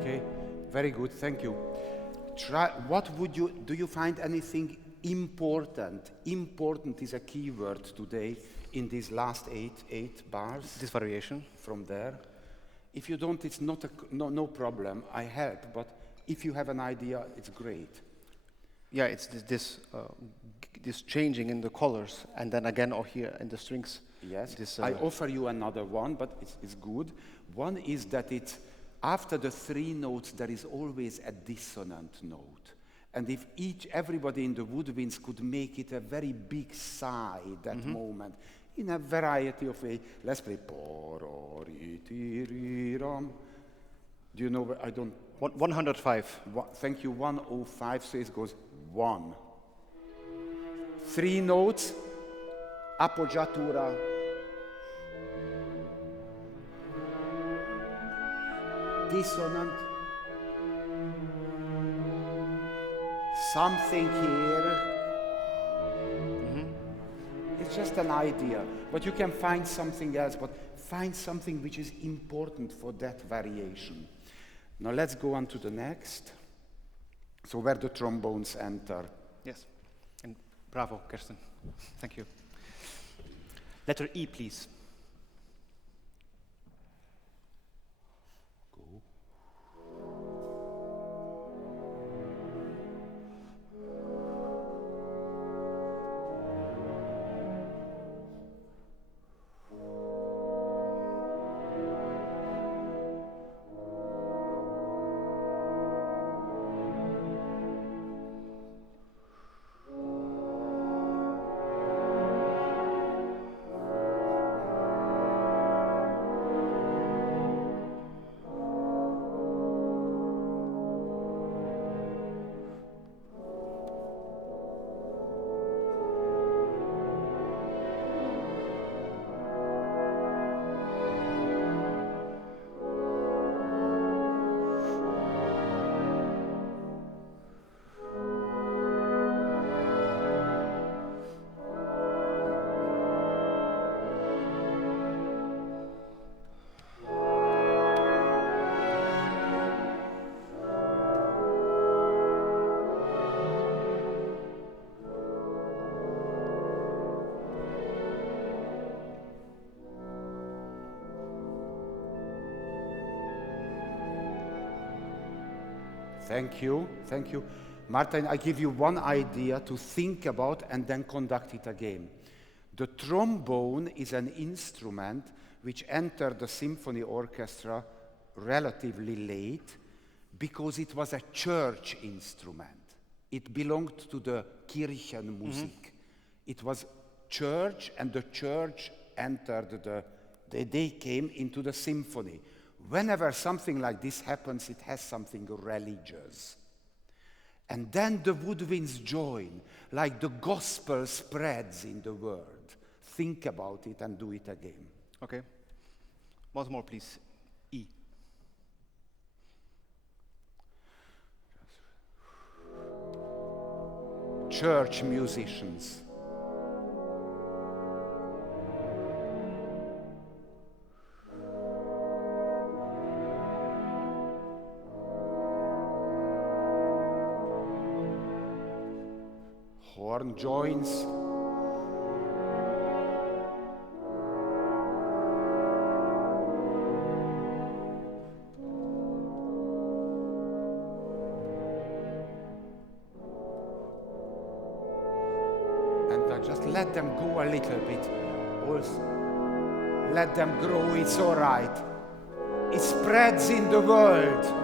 Okay, very good, thank you. Do you find anything important? Important is a key word today in these last eight bars. This variation. From there. If you don't, it's not no problem, I help, but if you have an idea, it's great. Yeah, it's this changing in the colors, and then again, here in the strings. Yes, I offer you another one, but it's good. One is that after the three notes, there is always a dissonant note. And if everybody in the woodwinds could make it a very big sigh that moment, in a variety of ways. Let's play. Do you know where I don't? 105. Thank you, 105, so it goes 1. 3 notes, appoggiatura. Dissonant. Something here. It's just an idea, but you can find something else, but find something which is important for that variation. Now let's go on to the next. So where the trombones enter. Yes, and bravo, Kirsten. Thank you. Letter E, please. Thank you, thank you. Martijn, I give you one idea to think about and then conduct it again. The trombone is an instrument which entered the symphony orchestra relatively late because it was a church instrument. It belonged to the Kirchenmusik. It was church, and the church entered they came into the symphony. Whenever something like this happens, it has something religious. And then the woodwinds join, like the gospel spreads in the world. Think about it and do it again. Okay. Once more, please. E. Church musicians. Horn joins. And just let them go a little bit. Also, let them grow, it's all right. It spreads in the world.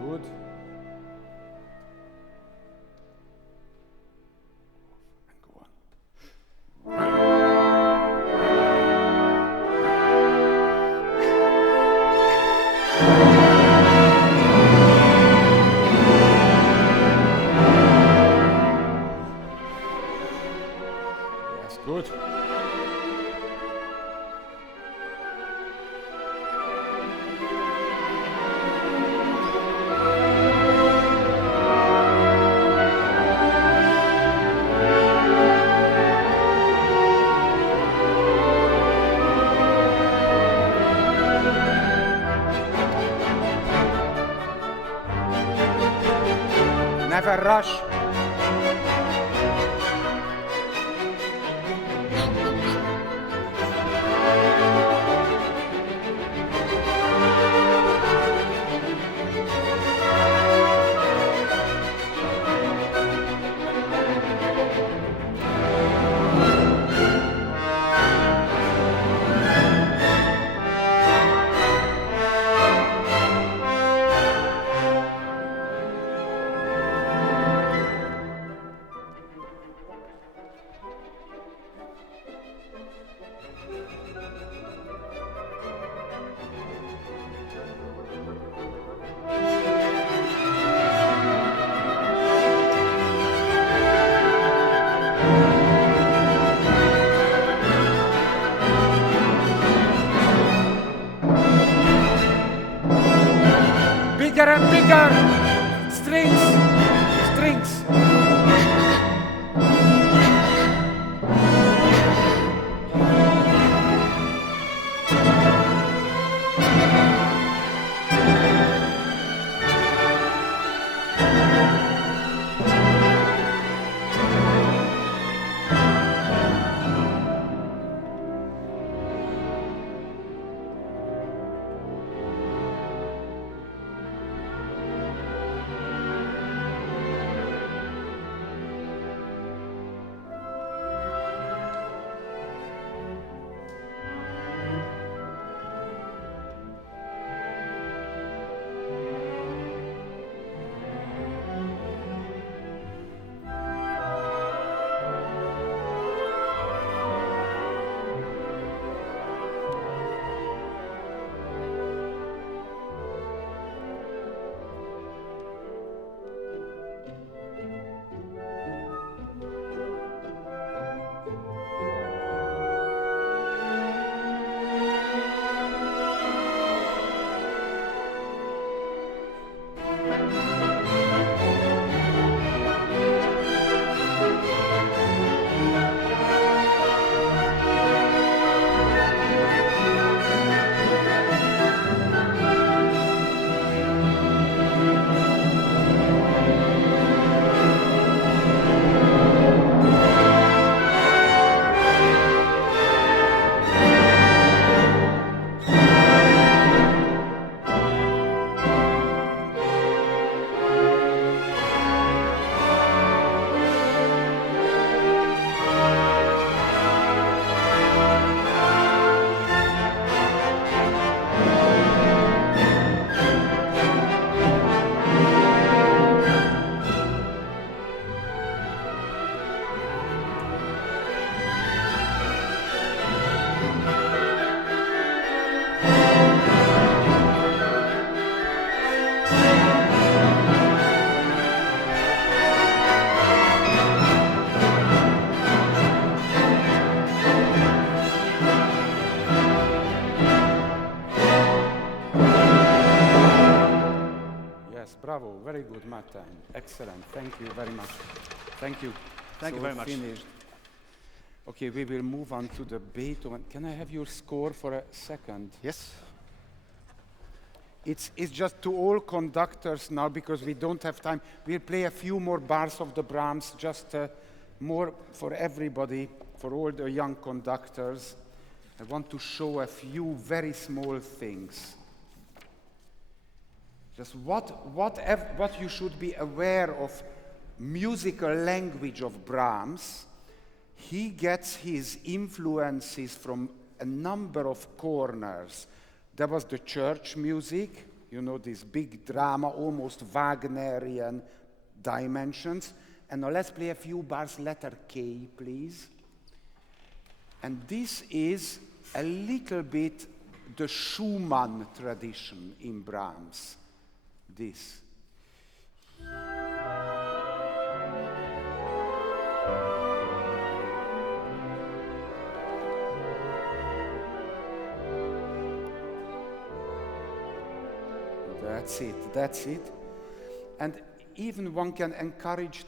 Good. never rush. Bigger and bigger! Strings! Strings! Bravo, very good, Martijn. Excellent, thank you very much. Thank you. Thank you very much. Finished. Okay, we will move on to the Beethoven. Can I have your score for a second? Yes. It's just to all conductors now because we don't have time. We'll play a few more bars of the Brahms, just more for everybody, for all the young conductors. I want to show a few very small things. Just what you should be aware of musical language of Brahms. He gets his influences from a number of corners. There was the church music, you know, this big drama, almost Wagnerian dimensions. And now let's play a few bars, letter K, please. And this is a little bit the Schumann tradition in Brahms. This. That's it. And even one can encourage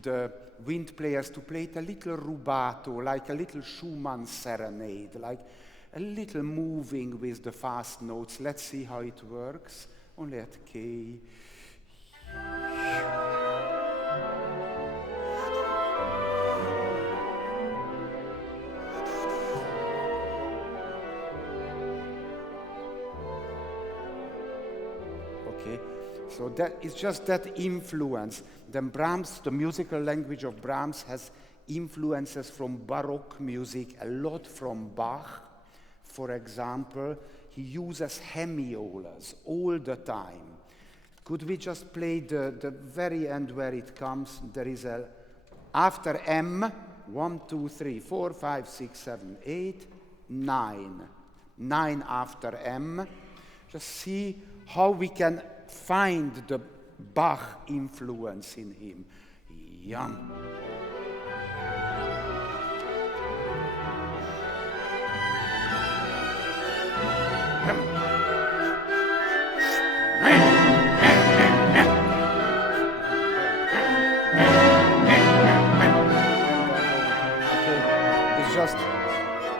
the wind players to play it a little rubato, like a little Schumann serenade, like a little moving with the fast notes. Let's see how it works. Only at K. Okay, so that is just that influence. Then Brahms, the musical language of Brahms has influences from Baroque music, a lot from Bach. For example, he uses hemiolas all the time. Could we just play the very end where it comes? There is a, after M, 1, 2, 3, 4, 5, 6, 7, 8, 9. 9 after M. Just see how we can find the Bach influence in him. Young. It's just,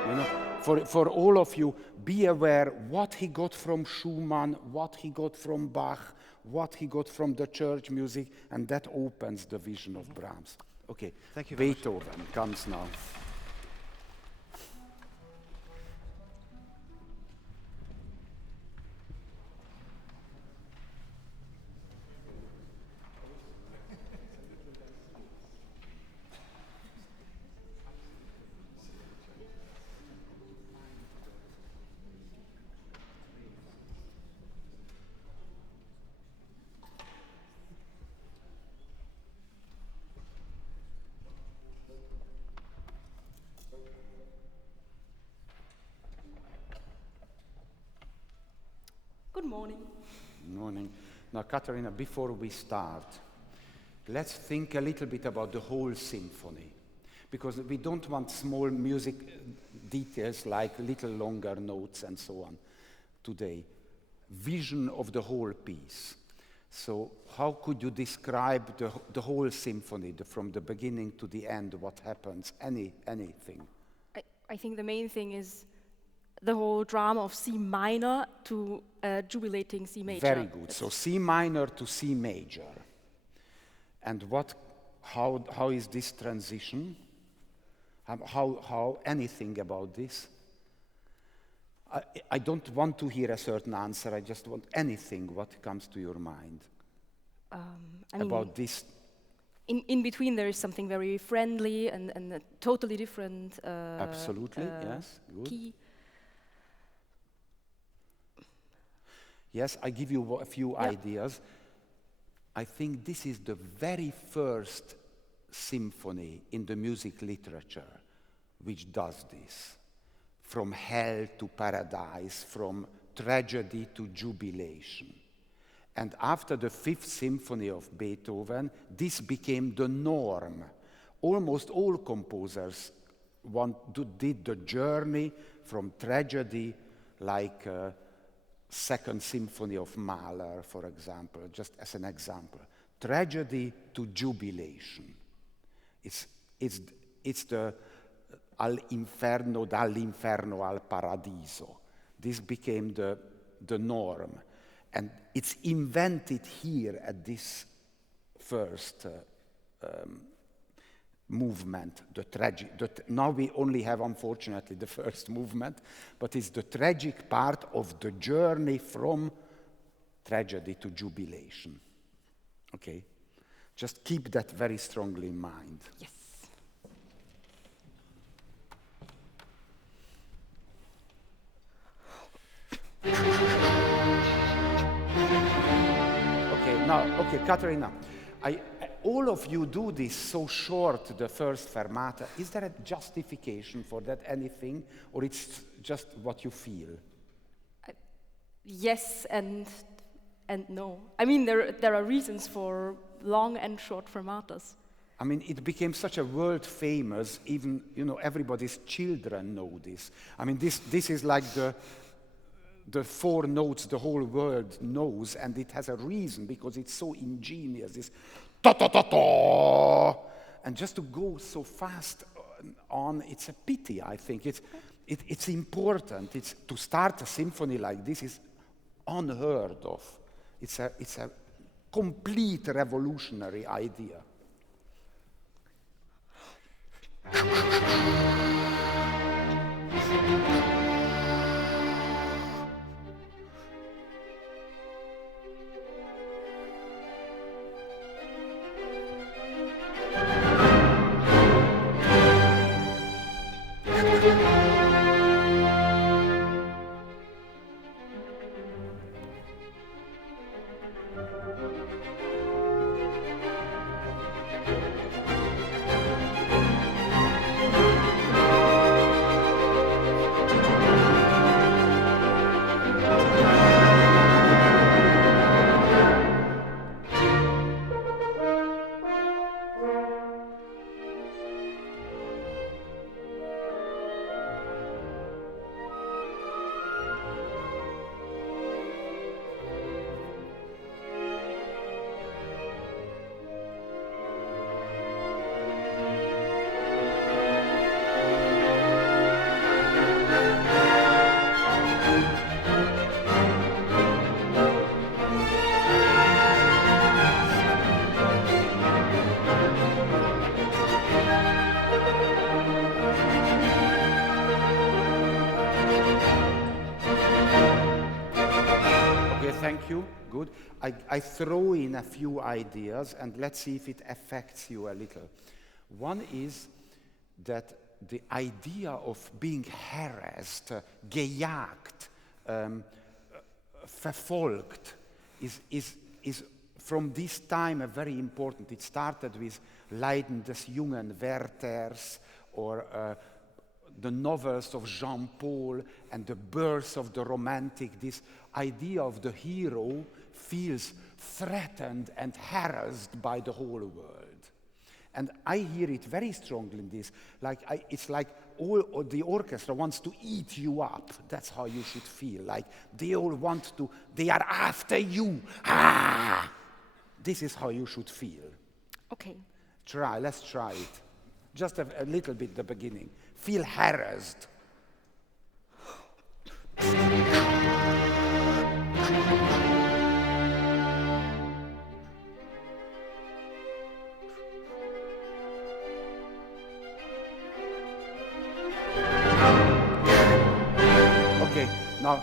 you know, for all of you, be aware what he got from Schumann, what he got from Bach, what he got from the church music, and that opens the vision of Brahms. Okay, Thank you very Beethoven comes now. Good morning. Morning. Now, Katharina, before we start, let's think a little bit about the whole symphony, because we don't want small music details like little longer notes and so on today. Vision of the whole piece. So how could you describe the whole symphony, from the beginning to the end, what happens, anything? I think the main thing is the whole drama of C minor to jubilating C major. Very good. So C minor to C major. And how is this transition? How anything about this? I don't want to hear a certain answer. I just want anything what comes to your mind about this. In between, there is something very friendly and a totally different Absolutely, yes, good. key. Yes, I give you a few ideas. I think this is the very first symphony in the music literature which does this. From hell to paradise, from tragedy to jubilation. And after the Fifth Symphony of Beethoven, this became the norm. Almost all composers did the journey from tragedy, like Second Symphony of Mahler, for example, just as an example. Tragedy to jubilation. It's the dall'inferno al paradiso. This became the norm. And it's invented here at this first movement, the tragic. Now we only have, unfortunately, the first movement, but it's the tragic part of the journey from tragedy to jubilation. Okay? Just keep that very strongly in mind. Yes. Okay, Katharina, all of you do this so short, the first fermata. Is there a justification for that, anything, or it's just what you feel? Yes and no. I mean, there are reasons for long and short fermatas. I mean, it became such a world famous, even, everybody's children know this. I mean, this is like the four notes the whole world knows, and it has a reason, because it's so ingenious, this ta-ta-ta-ta, and just to go so fast on, it's a pity, I think. It's important. To start a symphony like this is unheard of. It's a complete revolutionary idea. thank you. Good. I throw in a few ideas, and let's see if it affects you a little. One is that the idea of being harassed, gejagt, verfolgt, is from this time very important. It started with Leiden des jungen Werthers, or the novels of Jean-Paul and the birth of the romantic. This idea of the hero feels threatened and harassed by the whole world. And I hear it very strongly in this. It's like all the orchestra wants to eat you up. That's how you should feel. Like they all want to, they are after you. Ah! This is how you should feel. Okay. Let's try it. Just a little bit the beginning. Feel harassed. Okay, now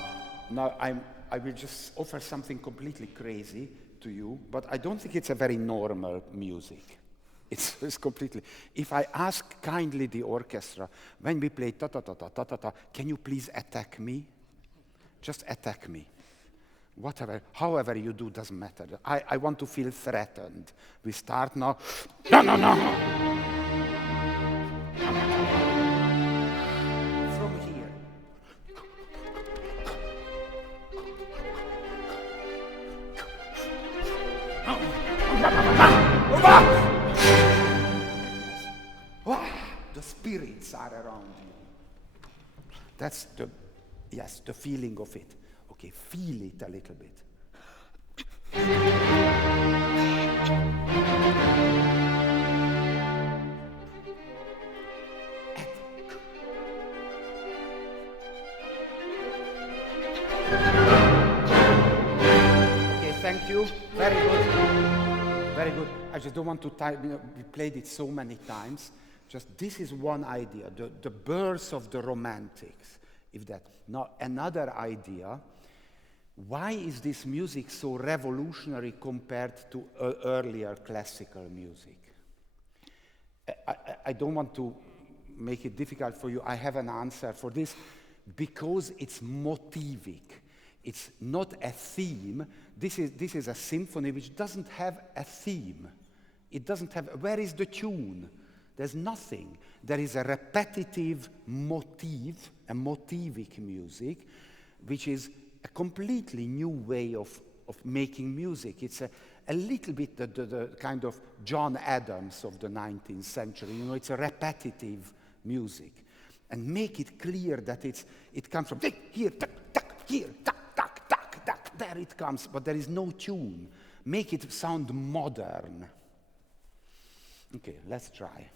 I will just offer something completely crazy to you, but I don't think it's a very normal music. It's completely. If I ask kindly the orchestra, when we play ta-ta-ta-ta-ta-ta-ta, can you please attack me? Just attack me. Whatever, however you do, doesn't matter. I want to feel threatened. We start now. No, no, no. From here. The spirits are around you. That's the feeling of it. Okay, feel it a little bit. Okay, thank you. Very good. Very good. I just don't want to type, we played it so many times. Just this is one idea, the birth of the romantics. If that. Now another idea, why is this music so revolutionary compared to earlier classical music? I don't want to make it difficult for you. I have an answer for this. Because it's motivic. It's not a theme. This is a symphony which doesn't have a theme. It doesn't have, where is the tune? There's nothing. There is a repetitive motif, a motivic music, which is a completely new way of making music. It's a little bit the kind of John Adams of the 19th century. You know, it's a repetitive music. And make it clear that it comes from here, tuck, tuck, here, tuck, tuck, tuck, tuck. There it comes, but there is no tune. Make it sound modern. Okay, let's try.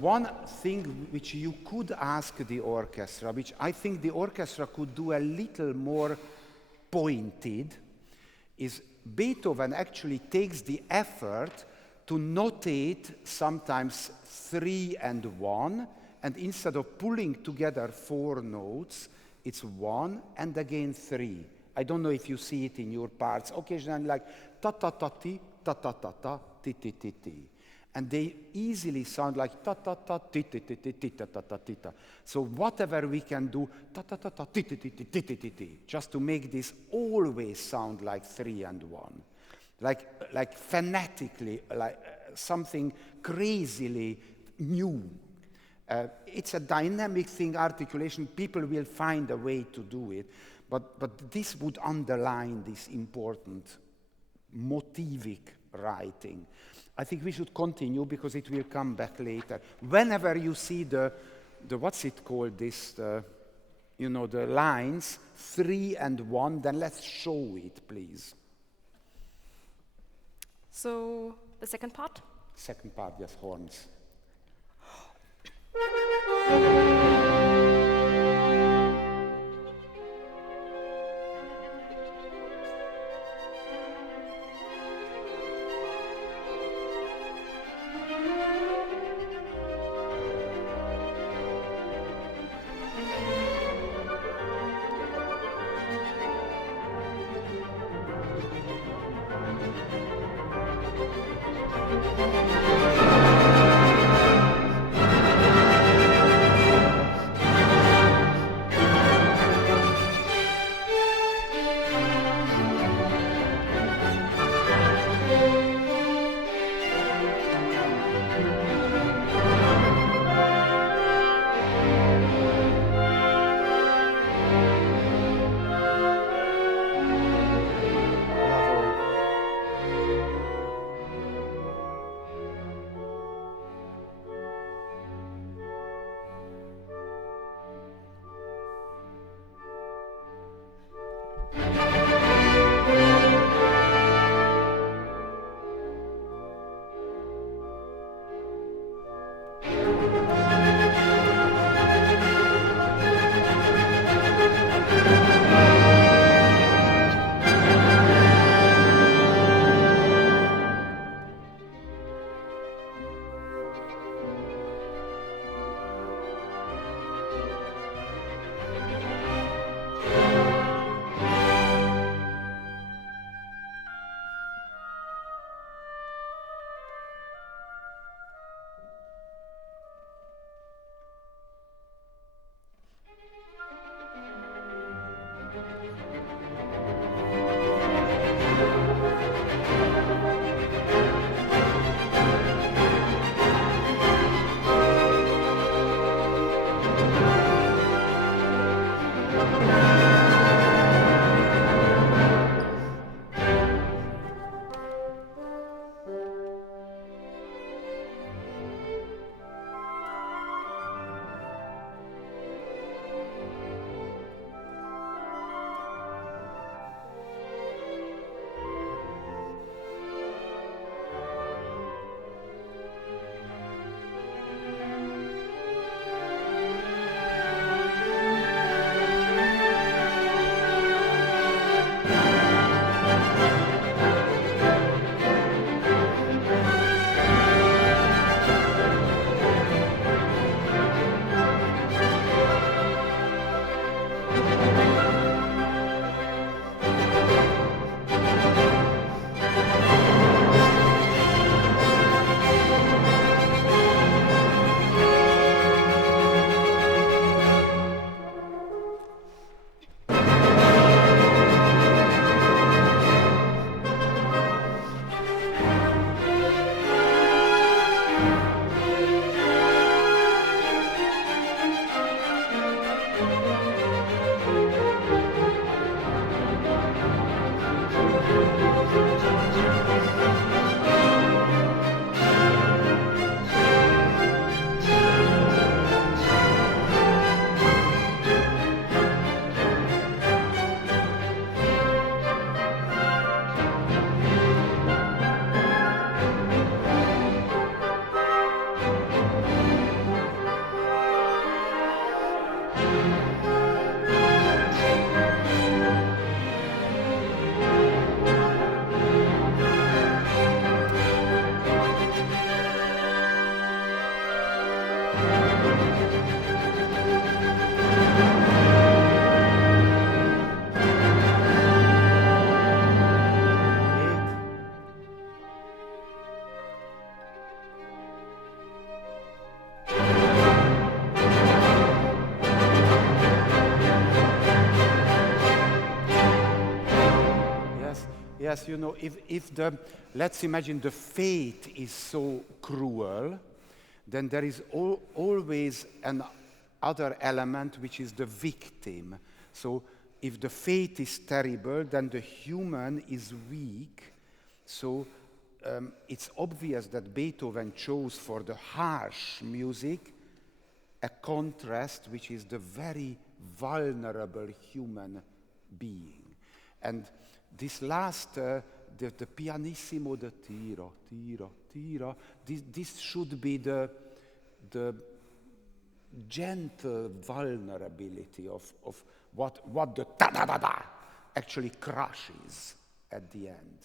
One thing which you could ask the orchestra, which I think the orchestra could do a little more pointed, is Beethoven actually takes the effort to notate sometimes 3 and 1 and instead of pulling together 4 notes, it's 1 and again 3. I don't know if you see it in your parts. Occasionally like ta-ta-ta-ti, ta-ta-ta-ta, ti-ti-ti-ti. And they easily sound like ta-ta-ta, ti-ti-ti-ti-ti-ta-ta-ta-ti-ta. So whatever we can do, ta-ta-ta-ta, ti-ti-ti-ti-ti-ti-ti, just to make this always sound like 3 and 1. Like phonetically, like something crazily new. It's a dynamic thing, articulation. People will find a way to do it. But this would underline this important motivic writing. I think we should continue because it will come back later. Whenever you see the what's it called, this, the lines, 3 and 1, then let's show it, please. So, the second part? Second part, yes, horns. Yes, you know, if the, let's imagine the fate is so cruel, then there is always an other element, which is the victim. So if the fate is terrible, then the human is weak. So it's obvious that Beethoven chose for the harsh music a contrast, which is the very vulnerable human being. And this last, the pianissimo, the tiro, tiro, tiro, this should be the gentle vulnerability of what the ta-da-da-da actually crushes at the end.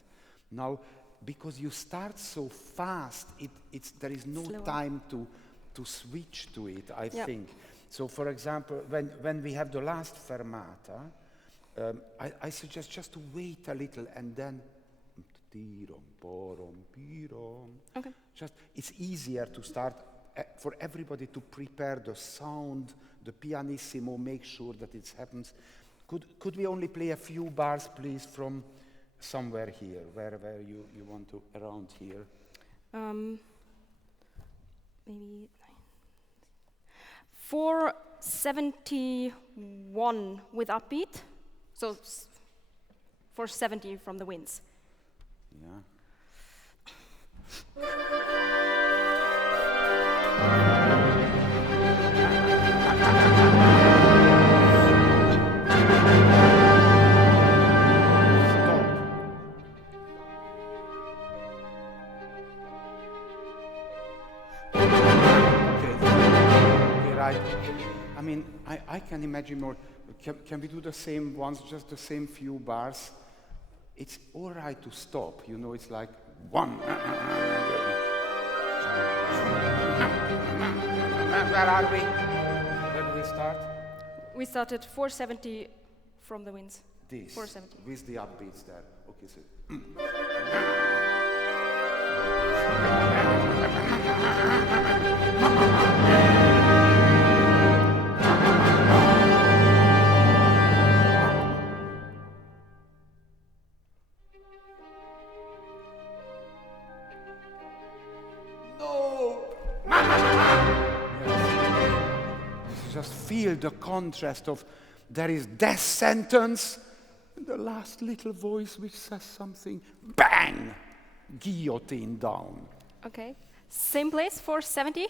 Now, because you start so fast, there is no Slower. time to switch to it, I think. So, for example, when we have the last fermata, I suggest just to wait a little and then Okay. just it's easier to start for everybody to prepare the sound, the pianissimo, make sure that it happens. Could we only play a few bars, please, from somewhere here, wherever you want to, around here? Maybe 471 with upbeat, so 470 from the winds. Yeah. I mean, I can imagine more. Can we do the same ones, just the same few bars? It's all right to stop, you know, it's like one. Where are we? Where do we start? We started 470 from the winds. This, 470. with the upbeats there. Okay, so. Just feel the contrast of there is death sentence, and the last little voice which says something, bang, guillotine down. Okay. Same place, 470.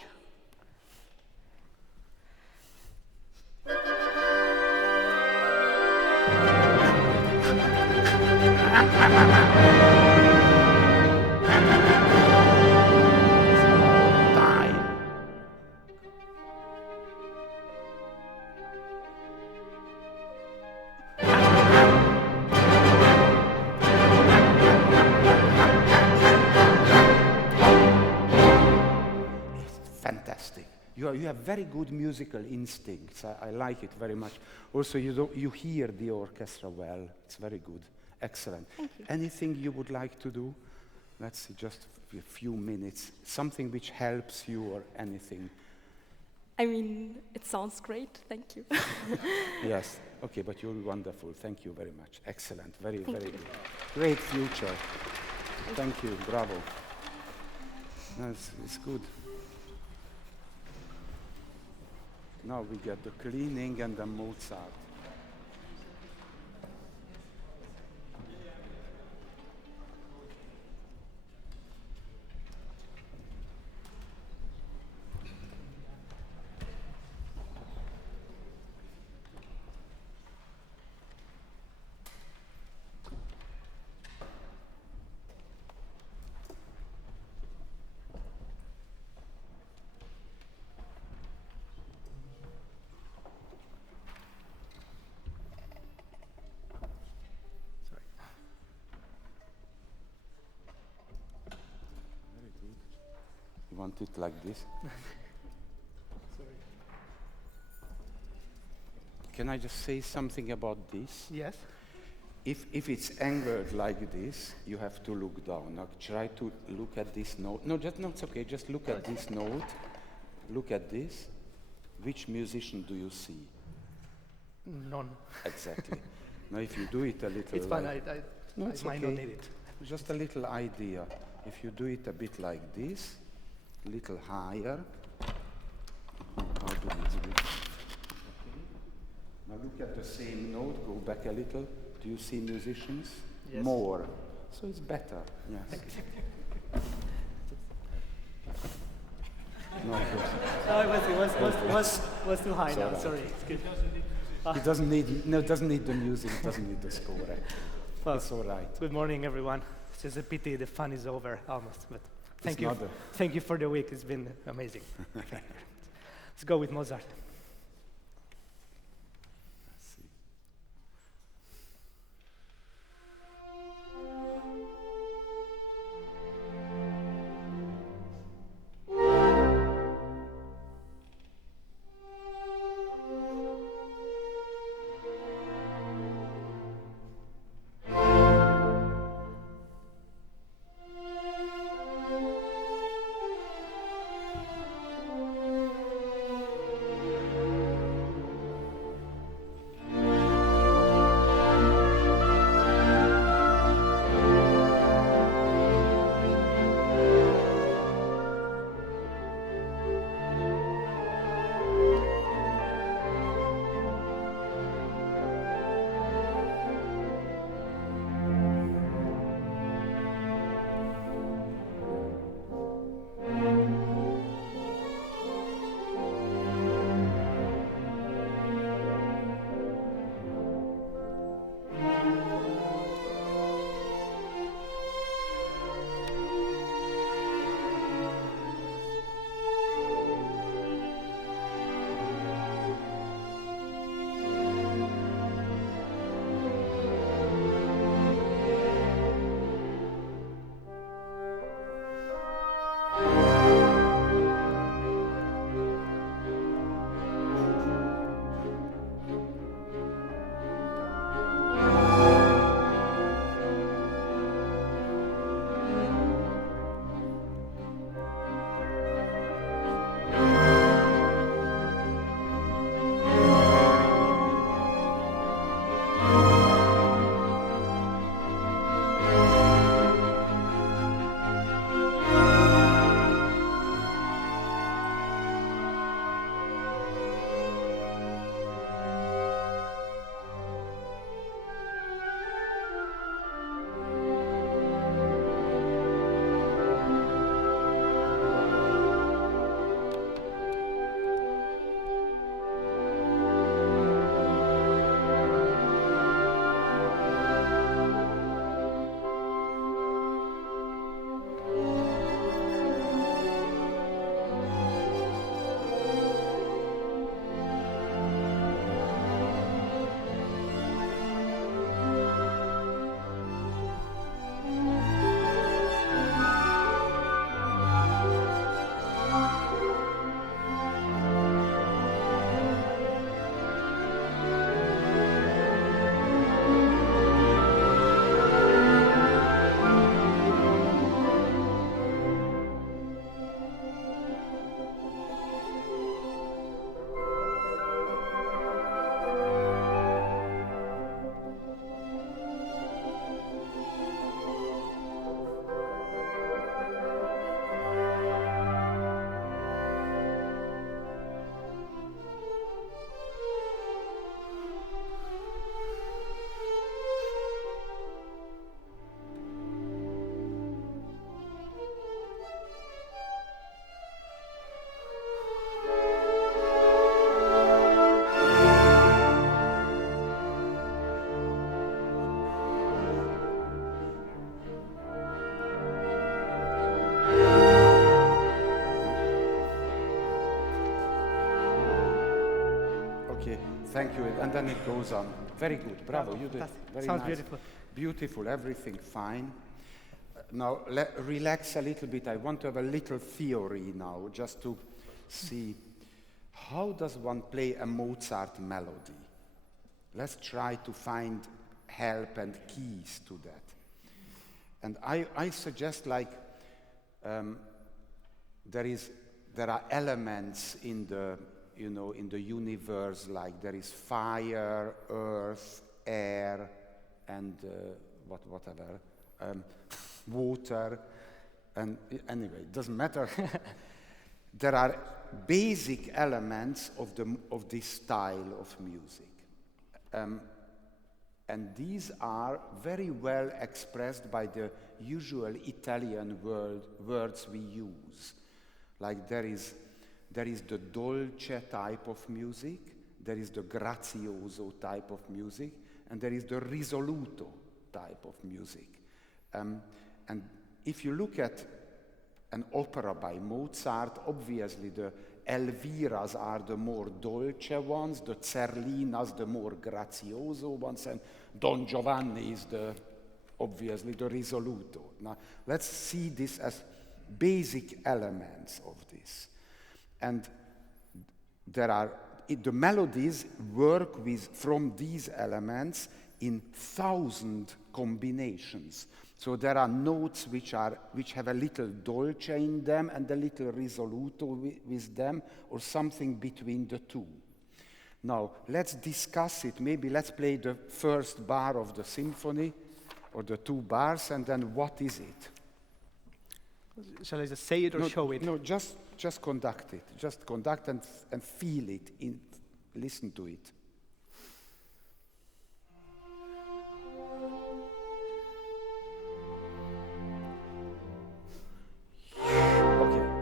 You have very good musical instincts. I like it very much. Also, you hear the orchestra well. It's very good. Excellent. Thank you. Anything you would like to do? Let's see, just a few minutes. Something which helps you or anything. I mean, it sounds great. Thank you. Yes. Okay, but you're wonderful. Thank you very much. Excellent. Very, very good. Great future. Thank you. Bravo. No, it's good. Now we get the cleaning and the Mozart. Want it like this? Sorry. Can I just say something about this? Yes. If it's angled like this, you have to look down. Now try to look at this note. No, it's okay. Just look at this note. Look at this. Which musician do you see? None. Exactly. Now if you do it a little It's fine. like, No, it's I might okay. not need it. Just a little idea. If you do it a bit like this, a little higher. How do we do it? Now look at the same note, go back a little. Do you see musicians? Yes. More. So it's better, yes. No, No, it was too high now. Sorry. Sorry. It's good. it doesn't need, no, it doesn't need the music, it doesn't need the score. Well, it's all right. Good morning, everyone. It's just a pity the fun is over almost, but It's not thank you for the week. It's been amazing. Let's go with Mozart. Thank you. And then it goes on. Very good. Bravo. You did. Fantastic. Very Sounds nice. beautiful. Beautiful. Everything fine. Now, relax a little bit. I want to have a little theory now, just to see how does one play a Mozart melody. Let's try to find help and keys to that. And I suggest, like, there are elements in the, in the universe, like there is fire, earth, air, and whatever, water, and anyway, it doesn't matter. There are basic elements of this style of music. And these are very well expressed by the usual Italian words we use. Like there is the dolce type of music, there is the grazioso type of music, and there is the risoluto type of music. And if you look at an opera by Mozart, obviously the Elviras are the more dolce ones, the Zerlinas the more grazioso ones, and Don Giovanni is obviously the risoluto. Now, let's see this as basic elements of this. And the melodies work from these elements in 1,000 combinations. So there are notes which have a little dolce in them and a little risoluto with them, or something between the two. Now, let's discuss it. Maybe let's play the first bar of the symphony, or the 2 bars, and then what is it? Shall I just say it or show it? No, just conduct it. Just conduct and feel it. Listen to it.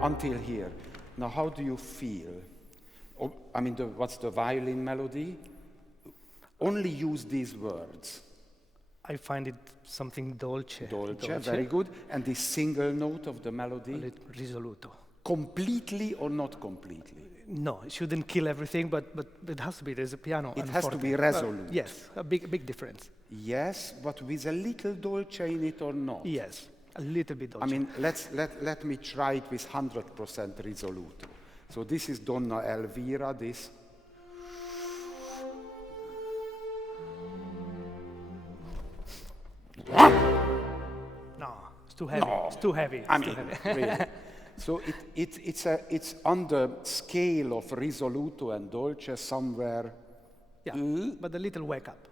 Until here. Now, how do you feel? I mean, what's the violin melody? Only use these words. I find it something dolce. Dolce, very good. And the single note of the melody? A little risoluto. Completely or not completely? No, it shouldn't kill everything, but it has to be. There's a piano. It has to be resolute. Yes, a big difference. Yes, but with a little dolce in it or not? Yes. A little bit dolce. I mean, let me try it with 100% risoluto. So this is Donna Elvira, this. No, it's too heavy. No. It's too heavy. I mean, really. So it's on the scale of risoluto and dolce somewhere. Yeah, but a little wake up.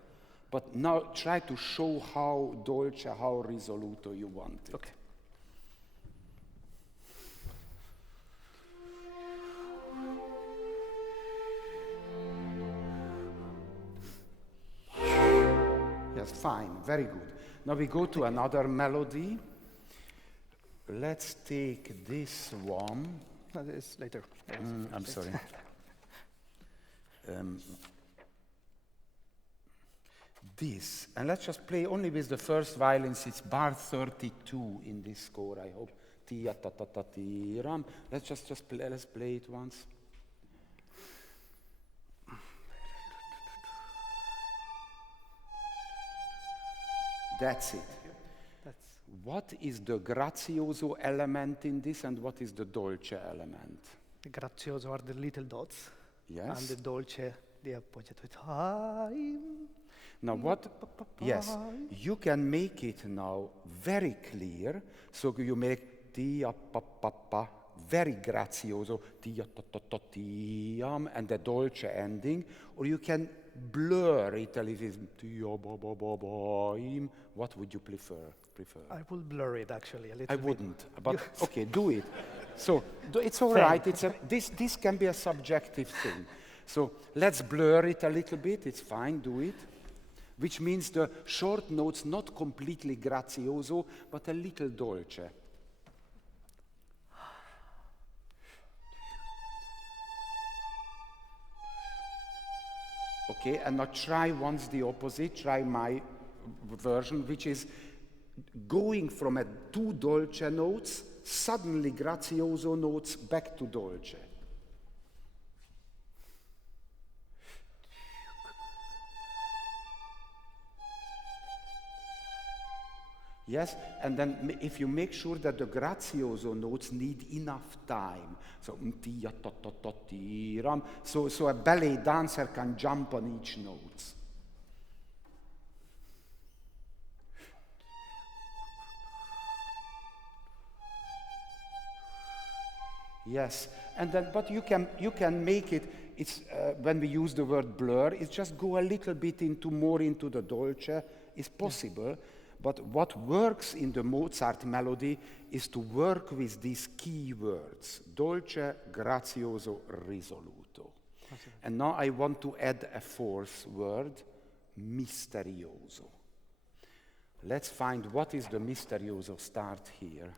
But now try to show how dolce, how risoluto you want it. Okay. Yes, fine, very good. Now we go to another melody. Let's take this one. No, it's later. I'm sorry. This, and let's just play only with the first violins. It's bar 32 in this score, I hope. Ti-ya-ta-ta-ta-ti-ram. Let's play it once. That's it. What is the grazioso element in this, and what is the dolce element? The grazioso are the little dots. Yes. And the dolce, the appoggiato time. Now yes, you can make it now very clear. So you make tia pa pa pa, very grazioso, tia ta ta ta tiam, and the dolce ending, or you can blur it a little, tia ba ba ba ba im. What would you prefer? I will blur it actually a little bit. I wouldn't, but okay, do it. So it's all right. This can be a subjective thing. So let's blur it a little bit. It's fine. Do it. Which means the short notes not completely grazioso, but a little dolce. Okay, and now try once the opposite. Try my version, which is going from 2 dolce notes, suddenly grazioso notes, back to dolce. Yes, and then if you make sure that the grazioso notes need enough time, so so a ballet dancer can jump on each note. Yes, and then but you can make it. It's when we use the word blur, it's just go a little bit more into the dolce. It's possible. But what works in the Mozart melody is to work with these key words, dolce, grazioso, risoluto. And now I want to add a fourth word, misterioso. Let's find what is the misterioso start here.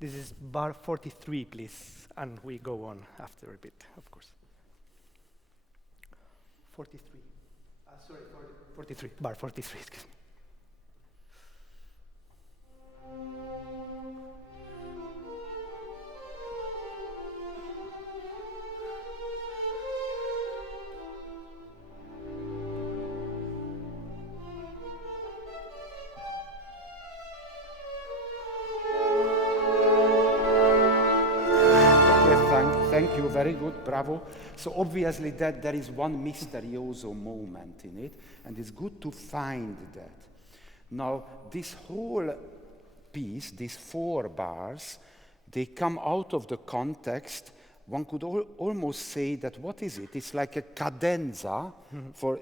This is bar 43, please, and we go on after a bit, of course. 43. Sorry, 43. Bar 43, excuse me. Thank you, very good, bravo. So obviously that there is one misterioso moment in it, and it's good to find that. Now, this whole piece, these 4 bars, they come out of the context. One could almost say that, what is it? It's like a cadenza,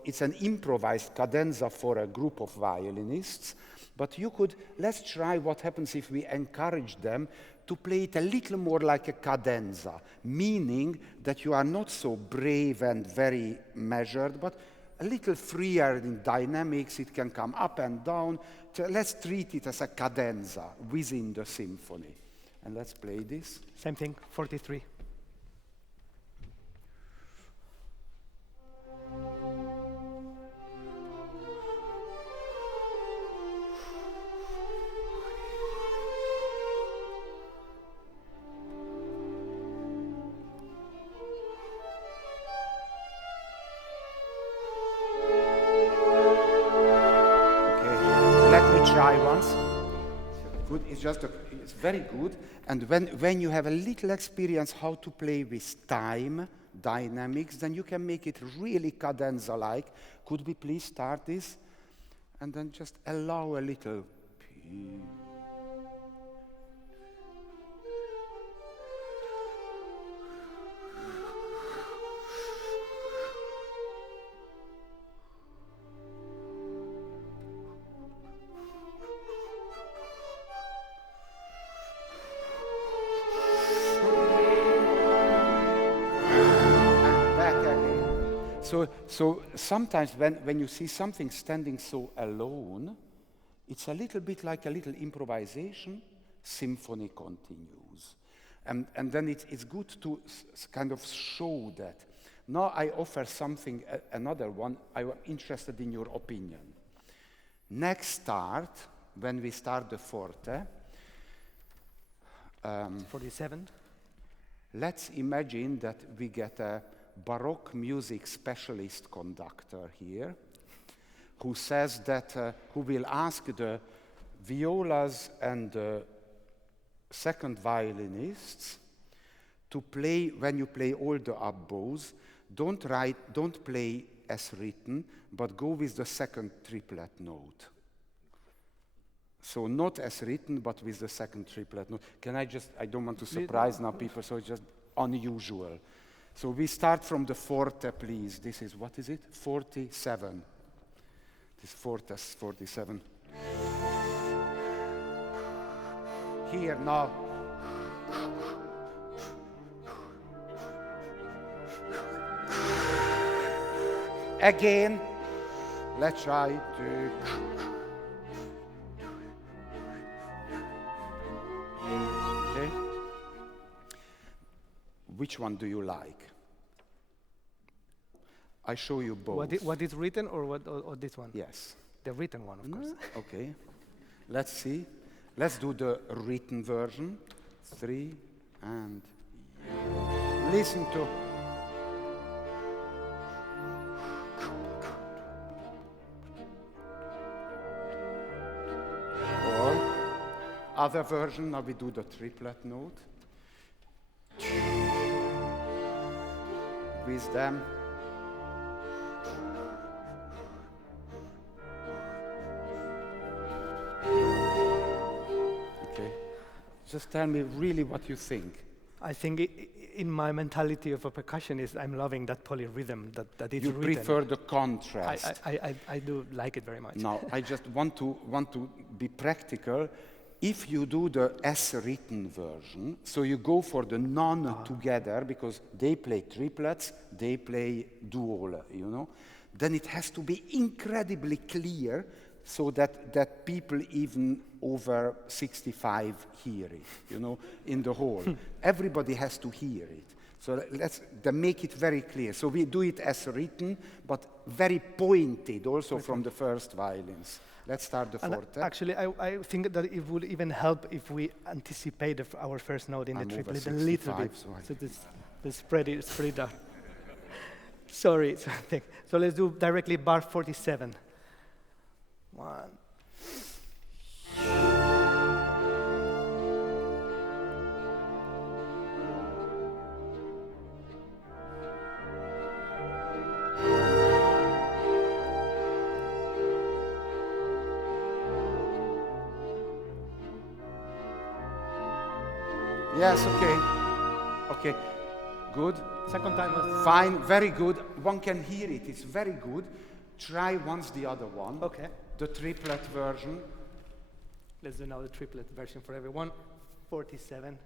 it's an improvised cadenza for a group of violinists, but you could, let's try what happens if we encourage them to play it a little more like a cadenza, meaning that you are not so brave and very measured, but a little freer in dynamics. It can come up and down. So let's treat it as a cadenza within the symphony. And let's play this. Same thing, 43. Try once. Good. It's very good. And when you have a little experience how to play with time, dynamics, then you can make it really cadenza-like. Could we please start this? And then just allow a little. So sometimes when you see something standing so alone, it's a little bit like a little improvisation. Symphony continues. And then it's good to kind of show that. Now I offer something, another one. I'm interested in your opinion. Next start, when we start the forte. 47. Let's imagine that we get a Baroque music specialist conductor here, who says that, who will ask the violas and the second violinists to play, when you play all the oboes, don't play as written, but go with the second triplet note. So not as written, but with the second triplet note. I don't want to surprise now people, so it's just unusual. So we start from the forte, please. This is, what is it? 47. This forte is 47. Here now. Again. Let's try to. Okay. Which one do you like? I show you both. What is written or this one? Yes. The written one, of course. Okay. Let's see. Let's do the written version. 3 and listen to. Or other version, now we do the triplet note. With them. Okay. Just tell me really what you think. I think in my mentality of a percussionist, I'm loving that polyrhythm that it's You written. prefer the contrast. I do like it very much. Now, I just want to be practical. If you do the S-written version, so you go for the non-together, because they play triplets, they play dual, you know, then it has to be incredibly clear so that people even over 65 hear it, you know, in the hall. Everybody has to hear it. So let's make it very clear. So we do it as written, but very pointed also from the first violins. Let's start the forte. Actually, I think that it would even help if we anticipate our first note in the triplet a little bit. So this spread it out. Sorry. So let's do directly bar 47. 1. Yes, okay. Okay, good. Second time was Fine, very good. One can hear it, it's very good. Try once the other one. okay. The triplet version. Let's do now the triplet version for everyone. 47.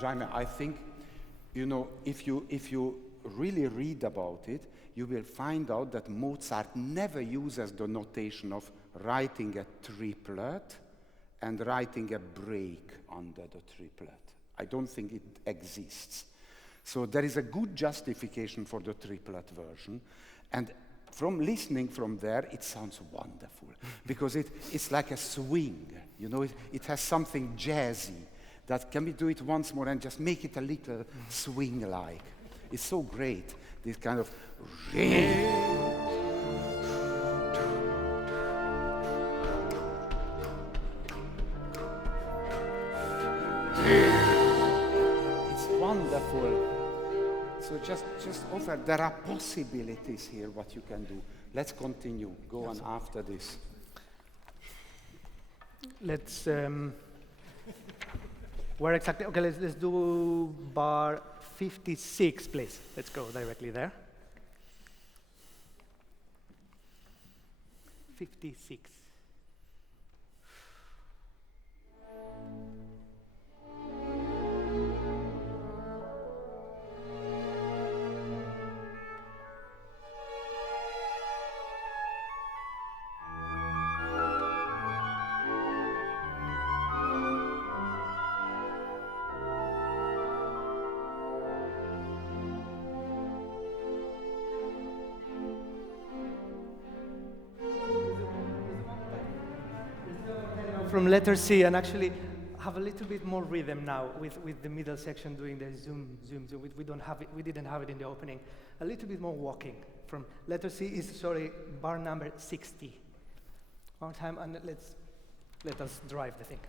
Jaume, I think, you know, if you really read about it, you will find out that Mozart never uses the notation of writing a triplet and writing a break under the triplet. I don't think it exists. So there is a good justification for the triplet version, and from listening from there, it sounds wonderful, because it's like a swing, you know, it has something jazzy. That can we do it once more and just make it a little swing-like? It's so great, this kind of... It's wonderful. So just offer, there are possibilities here, what you can do. Let's continue, go on after this. Let's... Where exactly? Okay, let's do bar 56, please. Let's go directly there. 56. From letter C, and actually have a little bit more rhythm now with the middle section doing the zoom, zoom, zoom. We don't have it. We didn't have it in the opening. A little bit more walking. From letter C is bar number 60. One time, and let us drive the thing.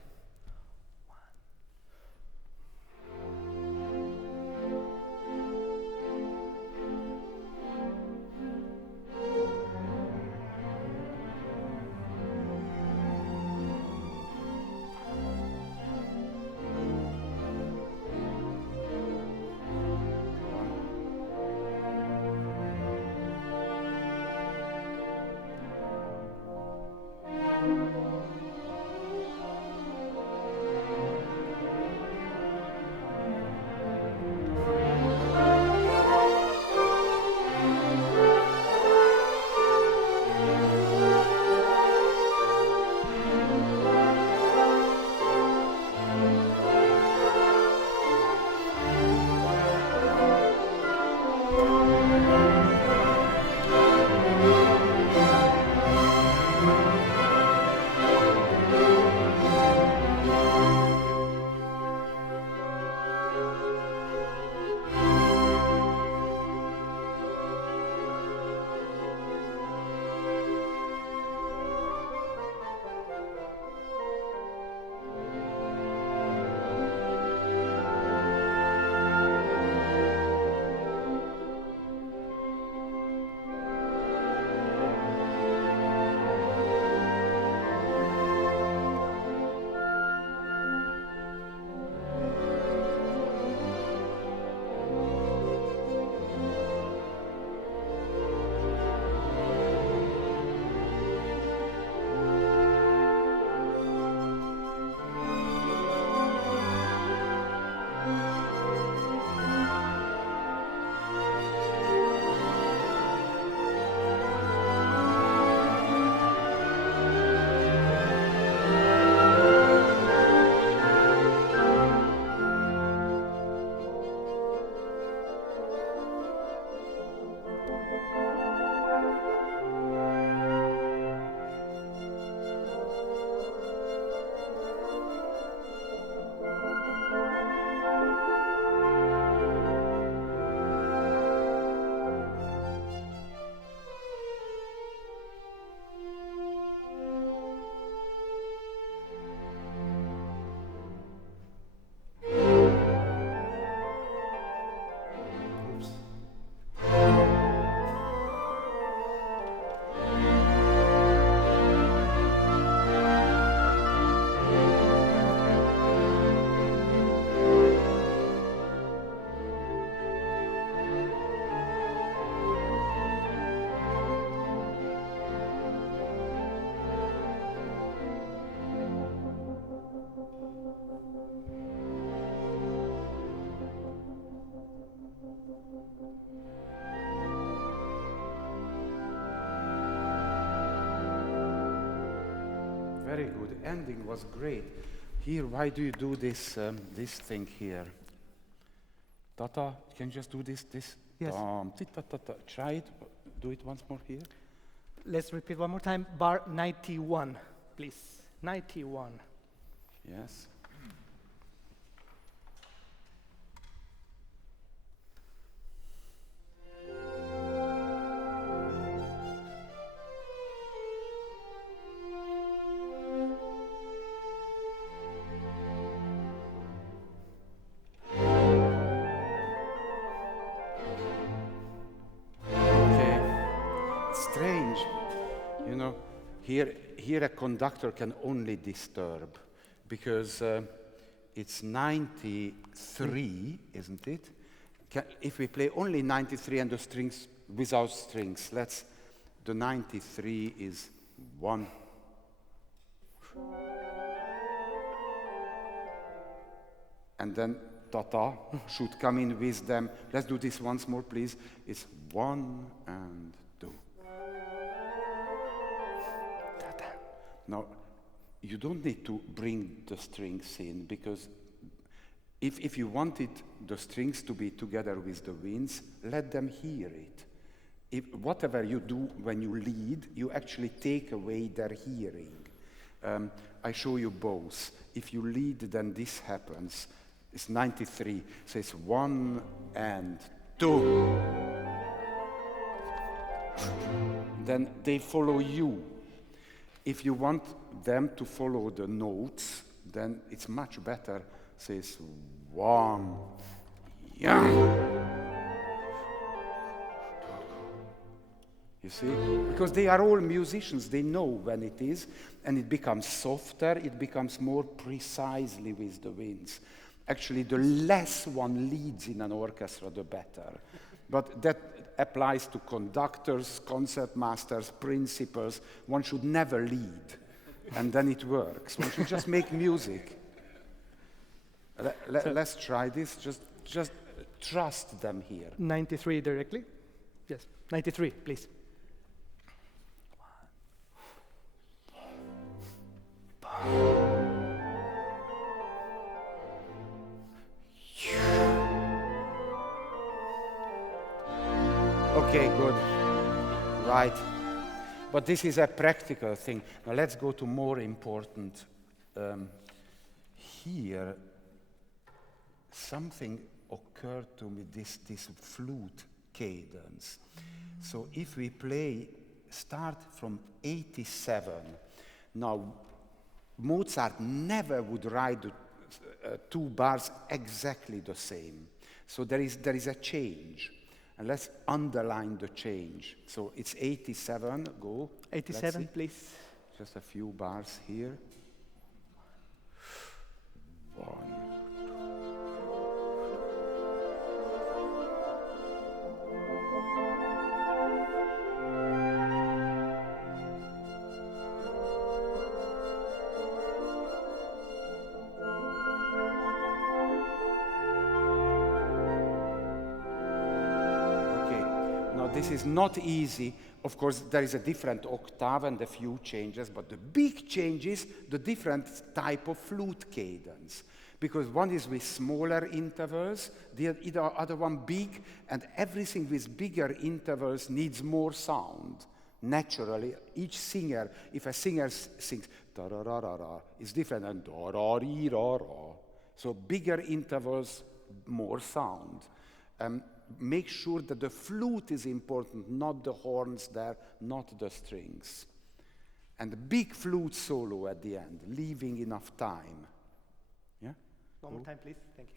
very good. Ending was great. Here, why do you do this this thing here? Tata, can you just do this? Yes. Try it. Do it once more here. Let's repeat one more time. Bar 91, please. 91. Yes. Here a conductor can only disturb, because it's 93, isn't it? If we play only 93 and the strings without strings, the 93 is 1. And then Tata should come in with them. Let's do this once more, please. It's 1 and 2. Now, you don't need to bring the strings in, because if you wanted the strings to be together with the winds, let them hear it. Whatever you do when you lead, you actually take away their hearing. I show you both. If you lead, then this happens. It's 93, so it's 1 and 2. Then they follow you. If you want them to follow the notes, then it's much better. Says 1, yeah. You see? Because they are all musicians, they know when it is, and it becomes softer, it becomes more precisely with the winds. Actually, the less one leads in an orchestra, the better. But that applies to conductors, concertmasters, principals. One should never lead, and then it works. One should just make music. Let's try this. Just trust them here. 93 directly? Yes, 93, please. Okay, good. Right. But this is a practical thing. Now let's go to more important. Here, something occurred to me, this flute cadence. So if we start from 87, now Mozart never would write 2 bars exactly the same. So there is a change. And let's underline the change. So it's 87, go. 87, please. Just a few bars here. 1. This is not easy. Of course, there is a different octave and a few changes, but the big change is the different type of flute cadence. Because one is with smaller intervals, the other one big, and everything with bigger intervals needs more sound. Naturally, each singer, if a singer sings da-ra-ra-ra-ra, is different than da-ra-ri-ra-ra. So bigger intervals, more sound. Make sure that the flute is important, not the horns there, not the strings. And the big flute solo at the end, leaving enough time. Yeah? One more time, please. Thank you.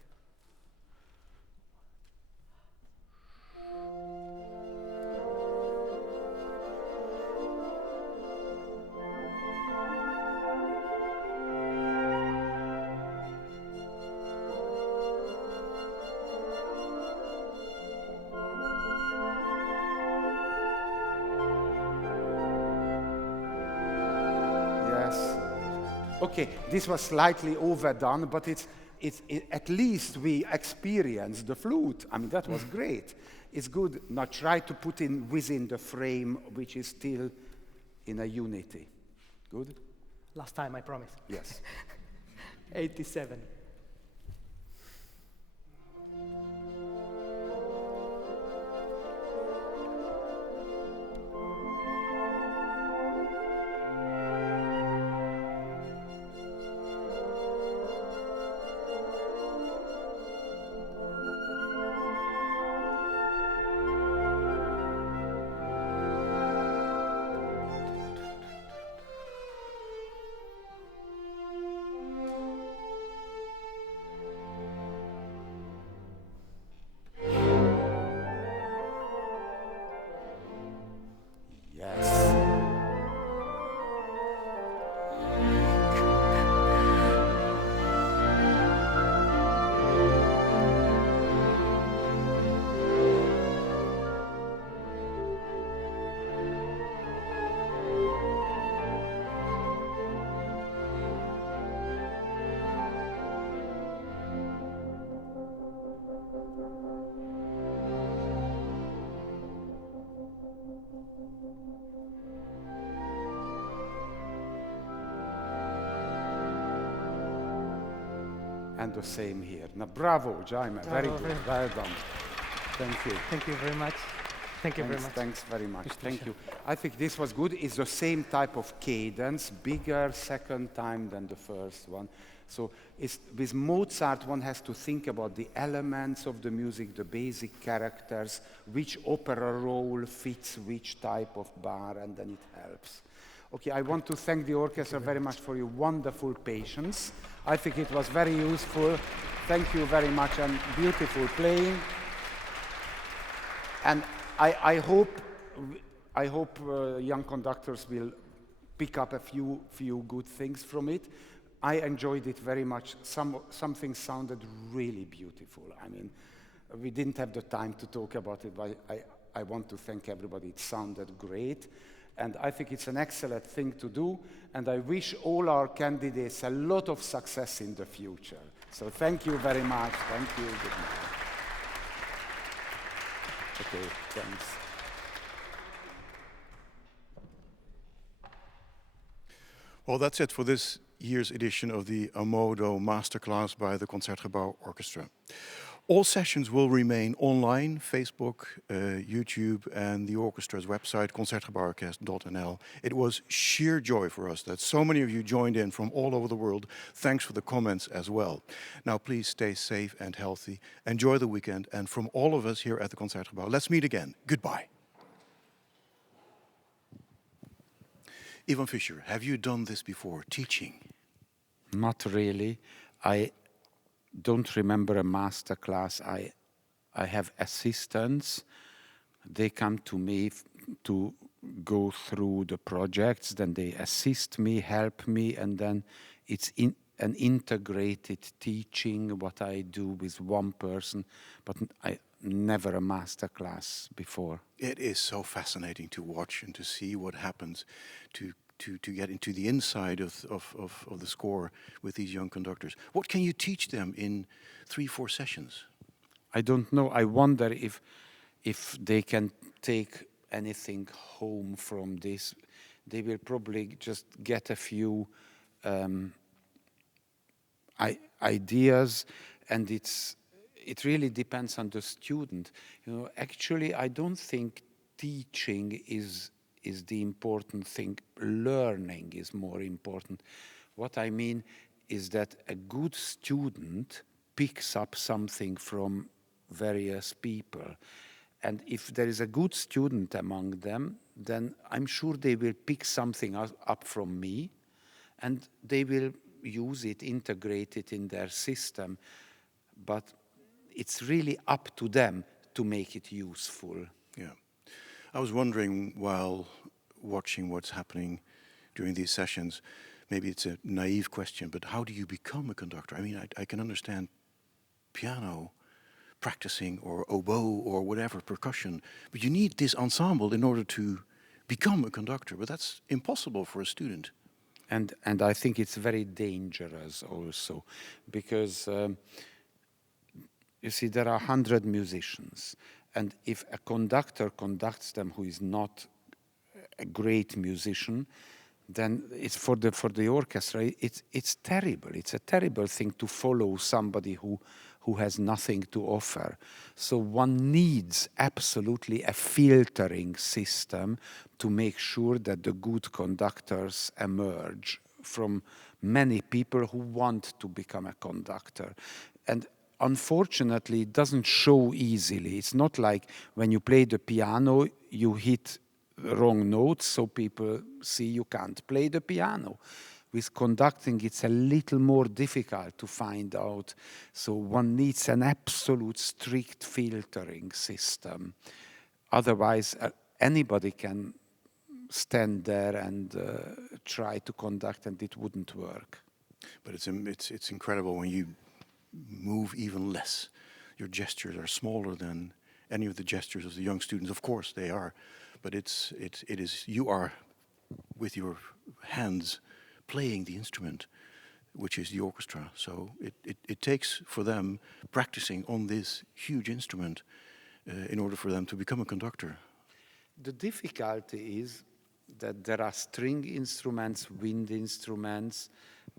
Okay, this was slightly overdone, but at least we experienced the flute. I mean, that was great. It's good. Now try to put in within the frame, which is still in a unity. Good? Last time, I promise. Yes. 87. And the same here. Now, bravo, Jaume. Very good. Well done. Thank you. Thank you very much. Thank you very much. Thanks very much. Thank you. I think this was good. It's the same type of cadence, bigger second time than the first one. So with Mozart, one has to think about the elements of the music, the basic characters, which opera role fits which type of bar, and then it helps. Okay, I want to thank the orchestra very much for your wonderful patience. I think it was very useful. Thank you very much, and beautiful playing. And I hope young conductors will pick up a few good things from it. I enjoyed it very much. Something sounded really beautiful. I mean, we didn't have the time to talk about it, but I want to thank everybody. It sounded great. And I think it's an excellent thing to do. And I wish all our candidates a lot of success in the future. So thank you very much. Thank you. Good night. Okay, thanks. Well, that's it for this year's edition of the Ammodo Masterclass by the Concertgebouworkest. All sessions will remain online, Facebook, YouTube, and the orchestra's website, concertgebouworkest.nl. It was sheer joy for us that so many of you joined in from all over the world. Thanks for the comments as well. Now, please stay safe and healthy. Enjoy the weekend. And from all of us here at the Concertgebouw, let's meet again. Goodbye. Iván Fischer, have you done this before, teaching? Not really. I don't remember a master class. I have assistants. They come to me to go through the projects, then they assist me, help me, and then it's an integrated teaching, what I do with one person, but I never a master class before. It is so fascinating to watch and to see what happens, to get into the inside of the score with these young conductors. What can you teach them in 3-4 sessions? I don't know. I wonder if they can take anything home from this. They will probably just get a few ideas, and it really depends on the student. You know, actually, I don't think teaching is the important thing. Learning is more important. What I mean is that a good student picks up something from various people. And if there is a good student among them, then I'm sure they will pick something up from me, and they will use it, integrate it in their system. But it's really up to them to make it useful. Yeah. I was wondering while watching what's happening during these sessions, maybe it's a naive question, but how do you become a conductor? I mean, I can understand piano practicing or oboe or whatever, percussion, but you need this ensemble in order to become a conductor, but that's impossible for a student. And I think it's very dangerous also, because you see, there are 100 musicians, and if a conductor conducts them who is not a great musician, then it's for the orchestra. It's terrible. It's a terrible thing to follow somebody who has nothing to offer. So one needs absolutely a filtering system to make sure that the good conductors emerge from many people who want to become a conductor. And unfortunately, it doesn't show easily. It's not like when you play the piano, you hit wrong notes, so people see you can't play the piano. With conducting, it's a little more difficult to find out. So one needs an absolute strict filtering system. Otherwise, anybody can stand there and try to conduct, and it wouldn't work. But it's incredible when you move even less. Your gestures are smaller than any of the gestures of the young students. Of course they are, but it is you are with your hands playing the instrument, which is the orchestra. So it takes for them practicing on this huge instrument in order for them to become a conductor. The difficulty is that there are string instruments, wind instruments,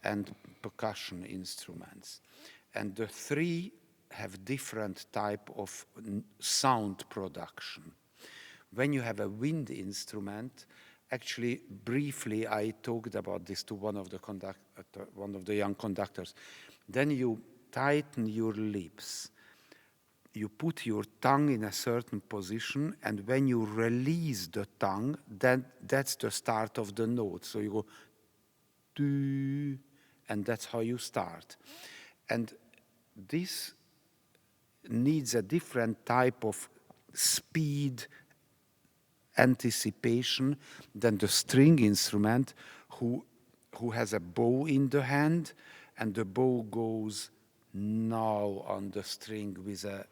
and percussion instruments. And the three have different type of sound production. When you have a wind instrument, actually, briefly, I talked about this to one of the young conductors. Then you tighten your lips. You put your tongue in a certain position, and when you release the tongue, then that's the start of the note. So you go, doo, and that's how you start. And this needs a different type of speed, anticipation than the string instrument who has a bow in the hand, and the bow goes now on the string with a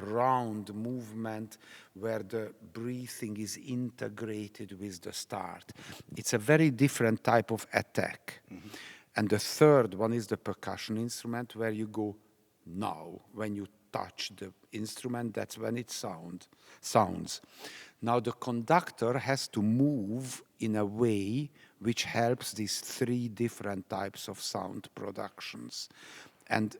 round movement where the breathing is integrated with the start. It's a very different type of attack. Mm-hmm. And the third one is the percussion instrument, where you go now. When you touch the instrument, that's when it sounds. Now the conductor has to move in a way which helps these three different types of sound productions. And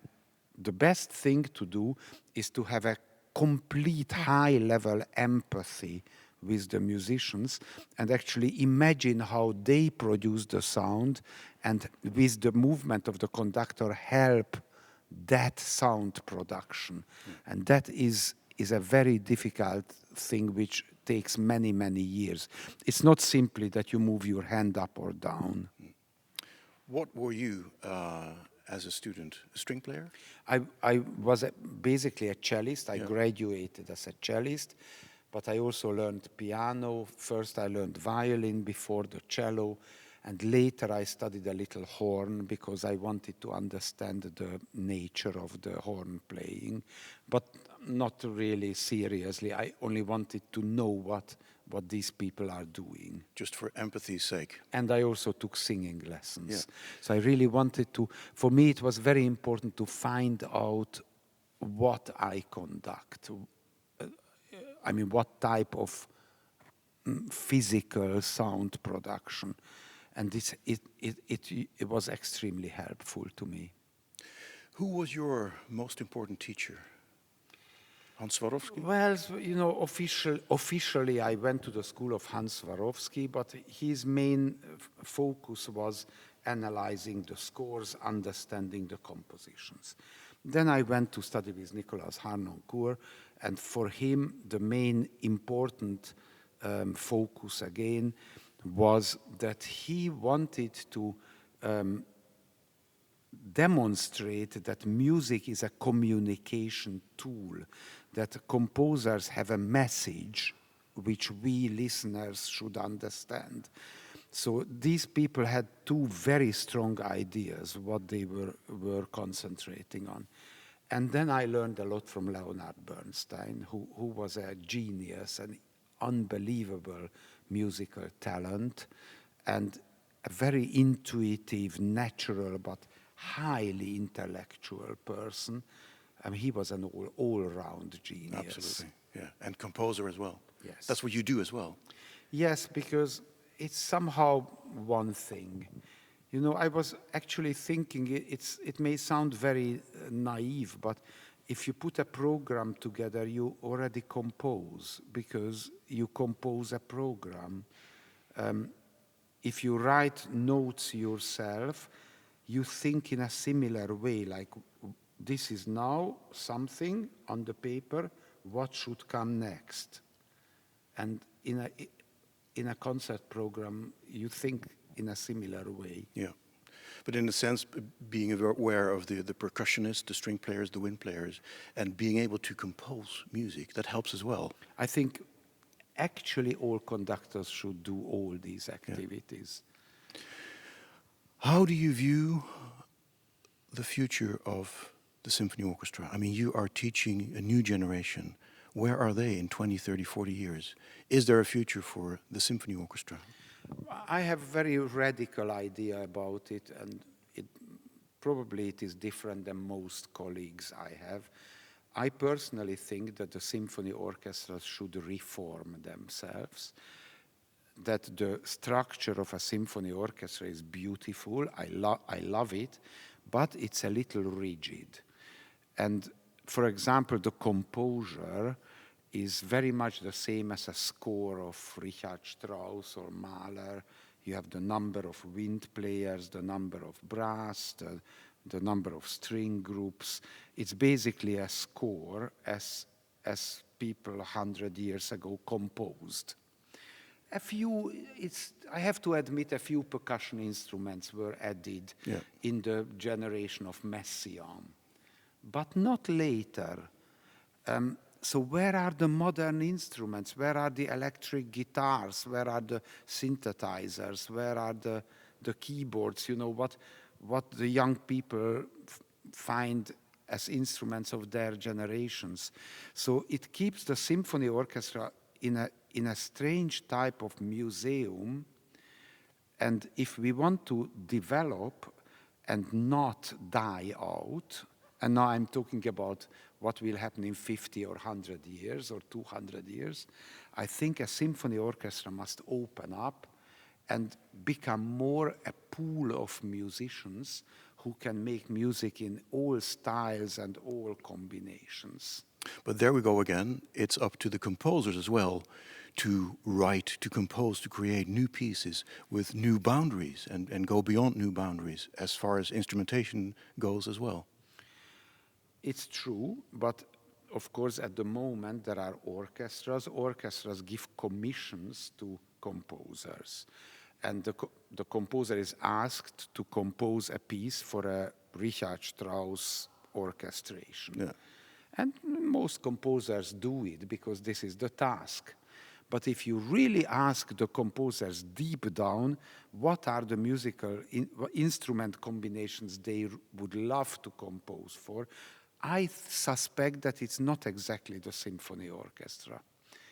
the best thing to do is to have a complete high-level empathy with the musicians and actually imagine how they produce the sound, and with the movement of the conductor help that sound production. And that is a very difficult thing which takes many, many years. It's not simply that you move your hand up or down. What were you as a student? A string player? I was basically a cellist. I graduated as a cellist, but I also learned piano. First I learned violin before the cello, and later I studied a little horn because I wanted to understand the nature of the horn playing, but not really seriously. I only wanted to know what these people are doing. Just for empathy's sake. And I also took singing lessons. Yeah. So I really wanted to, for me it was very important to find out what I conduct. I mean, what type of physical sound production. And it was extremely helpful to me. Who was your most important teacher? Hans Swarovski? Well, you know, officially I went to the school of Hans Swarovski, but his main focus was analyzing the scores, understanding the compositions. Then I went to study with Nicolas Harnoncourt, and for him the main important focus again was that he wanted to demonstrate that music is a communication tool, that composers have a message which we listeners should understand. So these people had two very strong ideas, what they were concentrating on. And then I learned a lot from Leonard Bernstein, who was a genius, an unbelievable musical talent, and a very intuitive, natural, but highly intellectual person. I mean, he was an all-round genius. Absolutely, yeah. And composer as well. Yes. That's what you do as well. Yes, because it's somehow one thing. You know, I was actually thinking it may sound very naive, but if you put a program together, you already compose, because you compose a program. If you write notes yourself, you think in a similar way, like this is now something on the paper, what should come next? And in a concert program, you think in a similar way. Yeah. But in a sense, being aware of the percussionists, the string players, the wind players, and being able to compose music, that helps as well. I think actually all conductors should do all these activities. Yeah. How do you view the future of the symphony orchestra? I mean, you are teaching a new generation. Where are they in 20, 30, 40 years? Is there a future for the symphony orchestra? I have a very radical idea about it, and probably it is different than most colleagues I have. I personally think that the symphony orchestras should reform themselves, that the structure of a symphony orchestra is beautiful, I love it, but it's a little rigid. And for example, the composure is very much the same as a score of Richard Strauss or Mahler. You have the number of wind players, the number of brass, the number of string groups. It's basically a score as people 100 years ago composed. I have to admit, a few percussion instruments were added in the generation of Messiaen, but not later. So where are the modern instruments? Where are the electric guitars? Where are the synthesizers? Where are the keyboards? You know, what the young people find as instruments of their generations. So it keeps the symphony orchestra in a strange type of museum. And if we want to develop and not die out, and now I'm talking about what will happen in 50 or 100 years or 200 years, I think a symphony orchestra must open up and become more a pool of musicians who can make music in all styles and all combinations. But there we go again. It's up to the composers as well to write, to compose, to create new pieces with new boundaries and go beyond new boundaries as far as instrumentation goes as well. It's true, but of course at the moment there are orchestras. Orchestras give commissions to composers. And the composer is asked to compose a piece for a Richard Strauss orchestration. Yeah. And most composers do it because this is the task. But if you really ask the composers deep down, what are the musical instrument combinations they would love to compose for, I suspect that it's not exactly the symphony orchestra.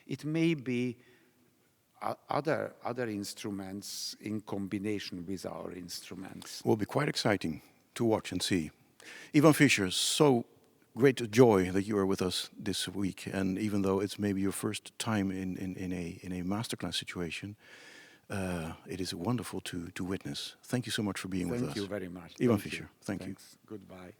It may be other instruments in combination with our instruments. Will be quite exciting to watch and see. Iván Fischer, so great joy that you are with us this week, and even though it's maybe your first time in a masterclass situation, it is wonderful to witness. Thank you so much for being with us. Thank you very much. Iván Fischer, thank you. Goodbye.